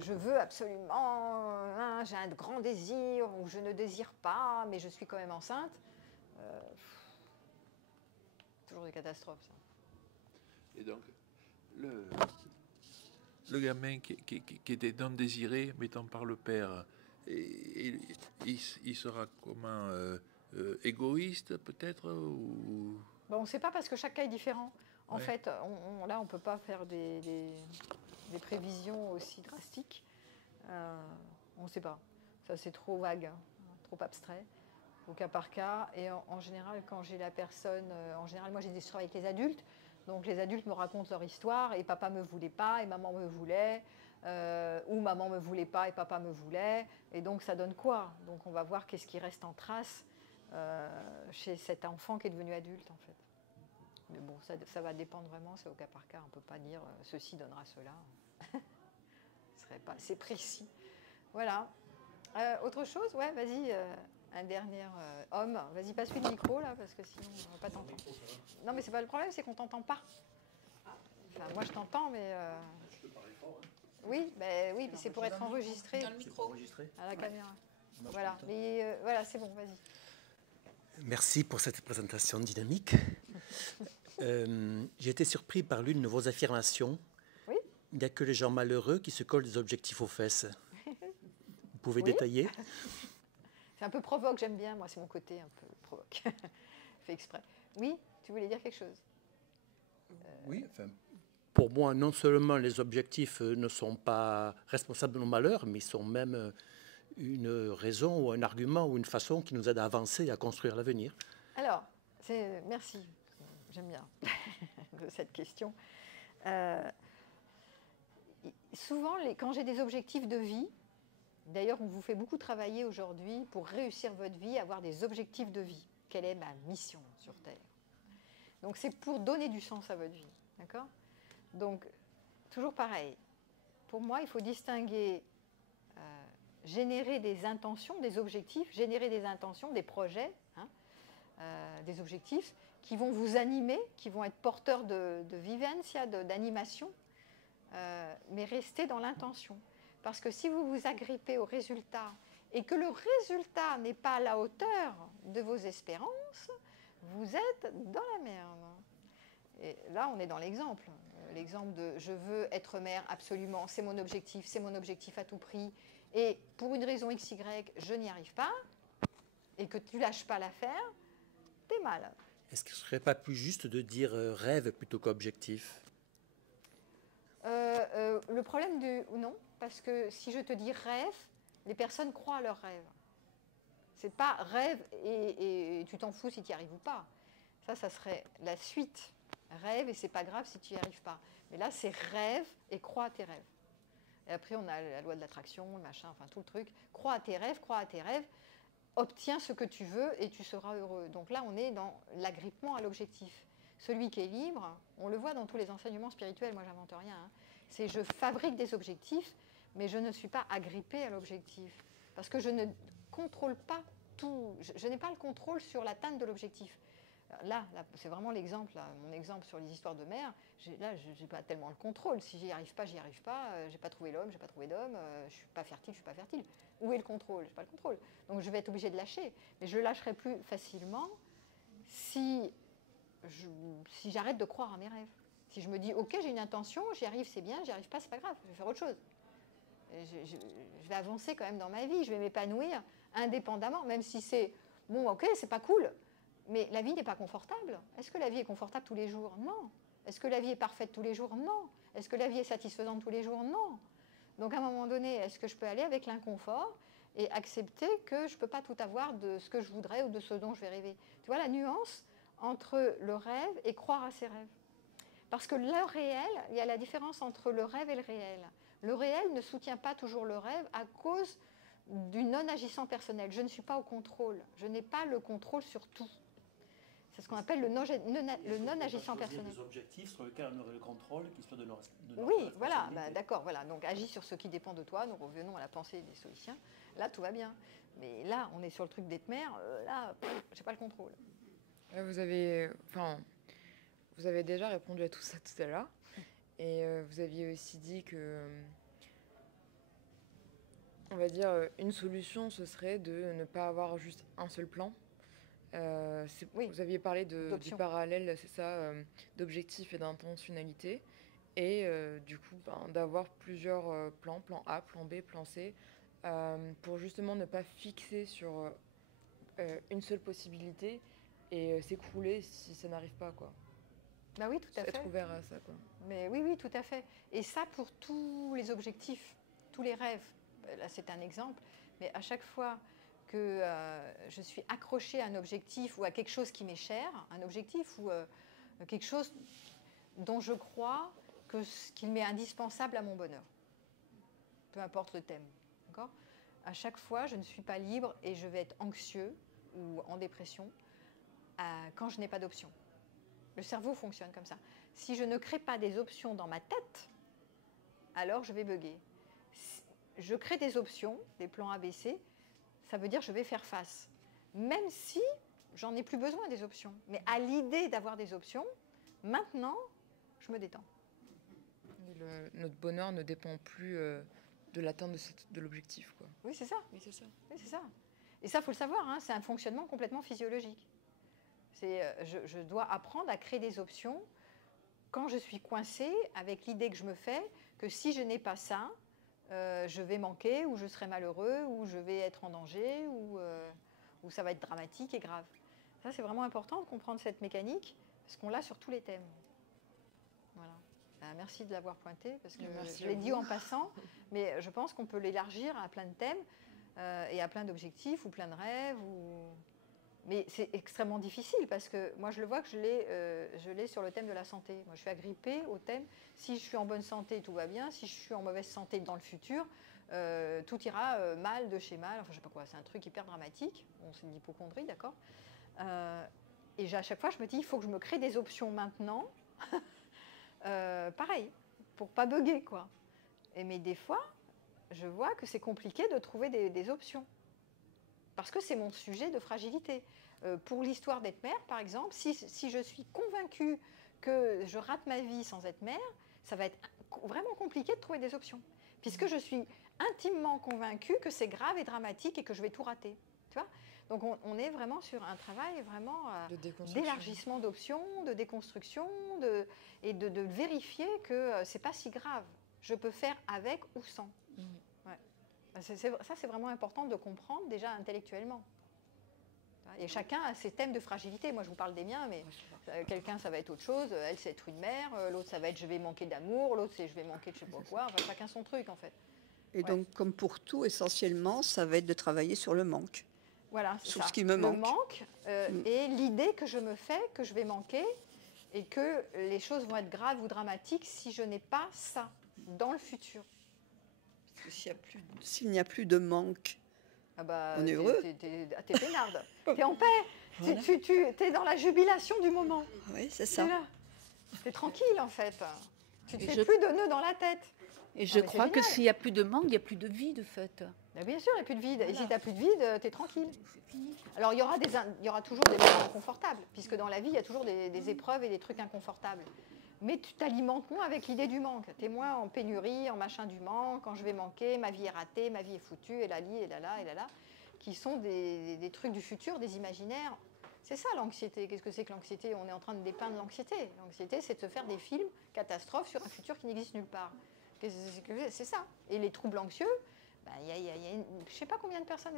je veux absolument, j'ai un grand désir, ou je ne désire pas, mais je suis quand même enceinte, toujours des catastrophes, ça. Et donc, le gamin qui était non désiré, mettant par le père, il sera comment égoïste peut-être ou... Bon, on ne sait pas parce que chaque cas est différent. En Ouais. fait, là, on ne peut pas faire des prévisions aussi drastiques. On ne sait pas. Ça, c'est trop vague, hein, trop abstrait, au cas par cas. Et en général, quand j'ai la personne... en général, moi, j'ai des travail avec les adultes. Donc, les adultes me racontent leur histoire. Et papa ne me voulait pas, et maman me voulait. Ou maman ne me voulait pas, et papa me voulait. Et donc, ça donne quoi? Donc, on va voir qu'est-ce qui reste en trace chez cet enfant qui est devenu adulte, en fait. Mais bon, ça va dépendre vraiment, c'est au cas par cas. On ne peut pas dire ceci donnera cela. Ce serait pas assez précis. Voilà. Autre chose? Ouais, vas-y, un dernier homme. Vas-y, passe-lui le micro, là, parce que sinon, on ne va pas t'entendre. Non, mais c'est pas le problème, c'est qu'on ne t'entend pas. Enfin, moi, je t'entends, mais... Oui, oui, c'est pour être enregistré Dans le micro. à la caméra. Voilà, mais voilà, c'est bon, vas-y. Merci pour cette présentation dynamique. J'ai été surpris par l'une de vos affirmations. Oui. Il n'y a que les gens malheureux qui se collent des objectifs aux fesses. Vous pouvez Oui. détailler? C'est un peu provoque, j'aime bien, moi, c'est mon côté un peu provoque. Fait exprès. Oui, tu voulais dire quelque chose? Oui, enfin, pour moi, non seulement les objectifs ne sont pas responsables de nos malheurs, mais ils sont même une raison ou un argument ou une façon qui nous aide à avancer et à construire l'avenir. Alors, merci, j'aime bien de cette question. Souvent, quand j'ai des objectifs de vie, d'ailleurs, on vous fait beaucoup travailler aujourd'hui pour réussir votre vie, avoir des objectifs de vie. Quelle est ma mission sur Terre? Donc, c'est pour donner du sens à votre vie, d'accord? Donc, toujours pareil. Pour moi, il faut distinguer générer des intentions, des objectifs, générer des intentions, des projets, hein, des objectifs qui vont vous animer, qui vont être porteurs de vivencia, d'animation, mais rester dans l'intention. Parce que si vous vous agrippez au résultat et que le résultat n'est pas à la hauteur de vos espérances, vous êtes dans la merde. Et là, on est dans l'exemple. L'exemple de « je veux être mère absolument, c'est mon objectif à tout prix, et pour une raison XY, je n'y arrive pas », et que tu lâches pas l'affaire, t'es mal. Est-ce qu'il ne serait pas plus juste de dire rêve plutôt qu'objectif? Le problème non, parce que si je te dis rêve, les personnes croient à leurs rêves. C'est pas rêve et tu t'en fous si tu y arrives ou pas. Ça serait la suite. Rêve et c'est pas grave si tu n'y arrives pas. Mais là, c'est rêve et crois à tes rêves. Et après, on a la loi de l'attraction, le machin, enfin tout le truc. Crois à tes rêves, obtiens ce que tu veux et tu seras heureux. Donc là, on est dans l'agrippement à l'objectif. Celui qui est libre, on le voit dans tous les enseignements spirituels, moi j'invente rien, hein, c'est je fabrique des objectifs, mais je ne suis pas agrippée à l'objectif. Parce que je ne contrôle pas tout, je n'ai pas le contrôle sur l'atteinte de l'objectif. Là, c'est vraiment l'exemple, mon exemple sur les histoires de mer. Là, je n'ai pas tellement le contrôle. Si j'y arrive pas, j'ai pas trouvé l'homme, j'ai pas trouvé d'homme, je suis pas fertile, je suis pas fertile. Où est le contrôle? J'ai pas le contrôle. Donc je vais être obligée de lâcher. Mais je le lâcherai plus facilement si j'arrête de croire à mes rêves. Si je me dis, ok, j'ai une intention, j'y arrive, c'est bien, j'y arrive pas, c'est pas grave, je vais faire autre chose. Je vais avancer quand même dans ma vie, je vais m'épanouir indépendamment, même si c'est, bon, ok, c'est pas cool, mais la vie n'est pas confortable. Est-ce que la vie est confortable tous les jours? Non. Est-ce que la vie est parfaite tous les jours? Non. Est-ce que la vie est satisfaisante tous les jours? Non. Donc à un moment donné, est-ce que je peux aller avec l'inconfort et accepter que je ne peux pas tout avoir de ce que je voudrais ou de ce dont je vais rêver? Tu vois la nuance entre le rêve et croire à ses rêves. Parce que le réel, il y a la différence entre le rêve et le réel. Le réel ne soutient pas toujours le rêve à cause du non-agissant personnel. Je ne suis pas au contrôle. Je n'ai pas le contrôle sur tout. C'est ce qu'on appelle le non-agissant personnel. Des objectifs sur lesquels on aurait le contrôle, qui soient de nos oui, voilà, d'accord, voilà. Donc agis sur ce qui dépend de toi. Nous revenons à la pensée des stoïciens. Là, tout va bien. Mais là, on est sur le truc d'être mère. Là, j'ai pas le contrôle. Vous avez déjà répondu à tout ça tout à l'heure. Et vous aviez aussi dit que, on va dire, une solution, ce serait de ne pas avoir juste un seul plan. Oui, vous aviez parlé du parallèle, c'est ça, d'objectifs et d'intentionnalité. Et du coup, d'avoir plusieurs plans, plan A, plan B, plan C, pour justement ne pas fixer sur une seule possibilité et s'écrouler si ça n'arrive pas, quoi. Bah oui, tout à fait. Être ouvert à ça, quoi. Mais oui, tout à fait. Et ça pour tous les objectifs, tous les rêves. Là, c'est un exemple. Mais à chaque fois que je suis accrochée à un objectif ou à quelque chose qui m'est cher, un objectif ou quelque chose dont je crois qu'il m'est indispensable à mon bonheur, peu importe le thème. D'accord ? À chaque fois, je ne suis pas libre et je vais être anxieux ou en dépression quand je n'ai pas d'option. Le cerveau fonctionne comme ça. Si je ne crée pas des options dans ma tête, alors je vais bugger. Si je crée des options, des plans ABC, ça veut dire que je vais faire face. Même si j'en ai plus besoin des options. Mais à l'idée d'avoir des options, maintenant, je me détends. Notre bonheur ne dépend plus de l'atteinte de l'objectif, quoi. Oui, c'est ça. Oui, c'est ça. Oui, c'est ça. Et ça, il faut le savoir, hein, c'est un fonctionnement complètement physiologique. Je dois apprendre à créer des options quand je suis coincée avec l'idée que je me fais que si je n'ai pas ça, je vais manquer, ou je serai malheureux, ou je vais être en danger, ou ça va être dramatique et grave. Ça, c'est vraiment important de comprendre cette mécanique, parce qu'on l'a sur tous les thèmes. Voilà. Merci de l'avoir pointé, parce que je l'ai dit en passant, mais je pense qu'on peut l'élargir à plein de thèmes, et à plein d'objectifs, ou plein de rêves, Mais c'est extrêmement difficile parce que moi, je le vois que je l'ai sur le thème de la santé. Moi, je suis agrippée au thème, si je suis en bonne santé, tout va bien. Si je suis en mauvaise santé dans le futur, tout ira mal de chez mal. Enfin, je sais pas quoi, c'est un truc hyper dramatique. Bon, c'est de l'hypocondrie, d'accord. Et à chaque fois, je me dis, il faut que je me crée des options maintenant. Pareil, pour pas bugger, quoi. Mais des fois, je vois que c'est compliqué de trouver des options. Parce que c'est mon sujet de fragilité. Pour l'histoire d'être mère, par exemple, si je suis convaincue que je rate ma vie sans être mère, ça va être vraiment compliqué de trouver des options. Puisque je suis intimement convaincue que c'est grave et dramatique et que je vais tout rater. Tu vois ? Donc on est vraiment sur un travail vraiment d'élargissement d'options, de déconstruction, et de vérifier que c'est pas si grave. Je peux faire avec ou sans. Ça, c'est vraiment important de comprendre déjà intellectuellement. Et chacun a ses thèmes de fragilité. Moi, je vous parle des miens, mais quelqu'un, ça va être autre chose. Elle, c'est être une mère. L'autre, ça va être je vais manquer d'amour. L'autre, c'est je vais manquer de je sais pas quoi. Enfin, chacun son truc, en fait. Et donc, comme pour tout, essentiellement, ça va être de travailler sur le manque. Voilà, c'est sur ça. Ce qui me manque. Le manque et l'idée que je me fais que je vais manquer et que les choses vont être graves ou dramatiques si je n'ai pas ça dans le futur. S'il n'y a plus de manque, Ah bah, On est heureux. T'es peinarde, t'es en paix, Voilà. t'es dans la jubilation du moment. Oui, c'est T'es ça. là, t'es tranquille en fait. Tu te Et fais je- plus de nœuds dans la tête. Et je mais c'est crois que génial. s'il n'y a plus de mangue, il n'y a plus de vie, de fait. Mais bien sûr, il n'y a plus de vide. Et Voilà. si tu n'as plus de vide, tu es tranquille. Alors, il y aura toujours des moments inconfortables, puisque dans la vie, il y a toujours des épreuves et des trucs inconfortables. Mais tu t'alimentes moins avec l'idée du manque. Tu es moins en pénurie, en machin du manque, quand je vais manquer, ma vie est ratée, ma vie est foutue, et là, et là, et là, qui sont des trucs du futur, des imaginaires. C'est ça l'anxiété. Qu'est-ce que c'est que l'anxiété? On est en train de dépeindre l'anxiété. L'anxiété, c'est de se faire des films catastrophes sur un futur qui n'existe nulle part. C'est ça. Et les troubles anxieux, je ne sais pas combien de personnes,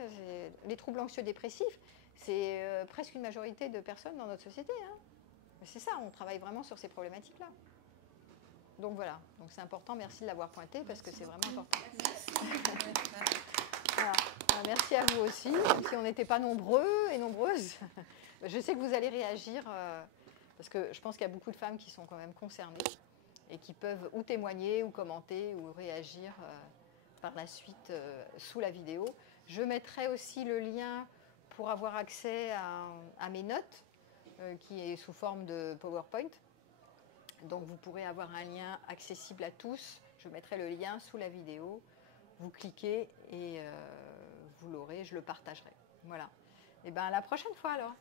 les troubles anxieux dépressifs, c'est presque une majorité de personnes dans notre société. Hein. C'est ça, on travaille vraiment sur ces problématiques-là. Donc voilà, donc c'est important, merci de l'avoir pointé parce que c'est vraiment important. Voilà. Merci à vous aussi, même si on n'était pas nombreux et nombreuses. Je sais que vous allez réagir parce que je pense qu'il y a beaucoup de femmes qui sont quand même concernées et qui peuvent ou témoigner ou commenter ou réagir par la suite sous la vidéo. Je mettrai aussi le lien pour avoir accès à mes notes qui est sous forme de PowerPoint. Donc vous pourrez avoir un lien accessible à tous. Je mettrai le lien sous la vidéo. Vous cliquez et vous l'aurez, je le partagerai. Voilà. Et bien à la prochaine fois alors.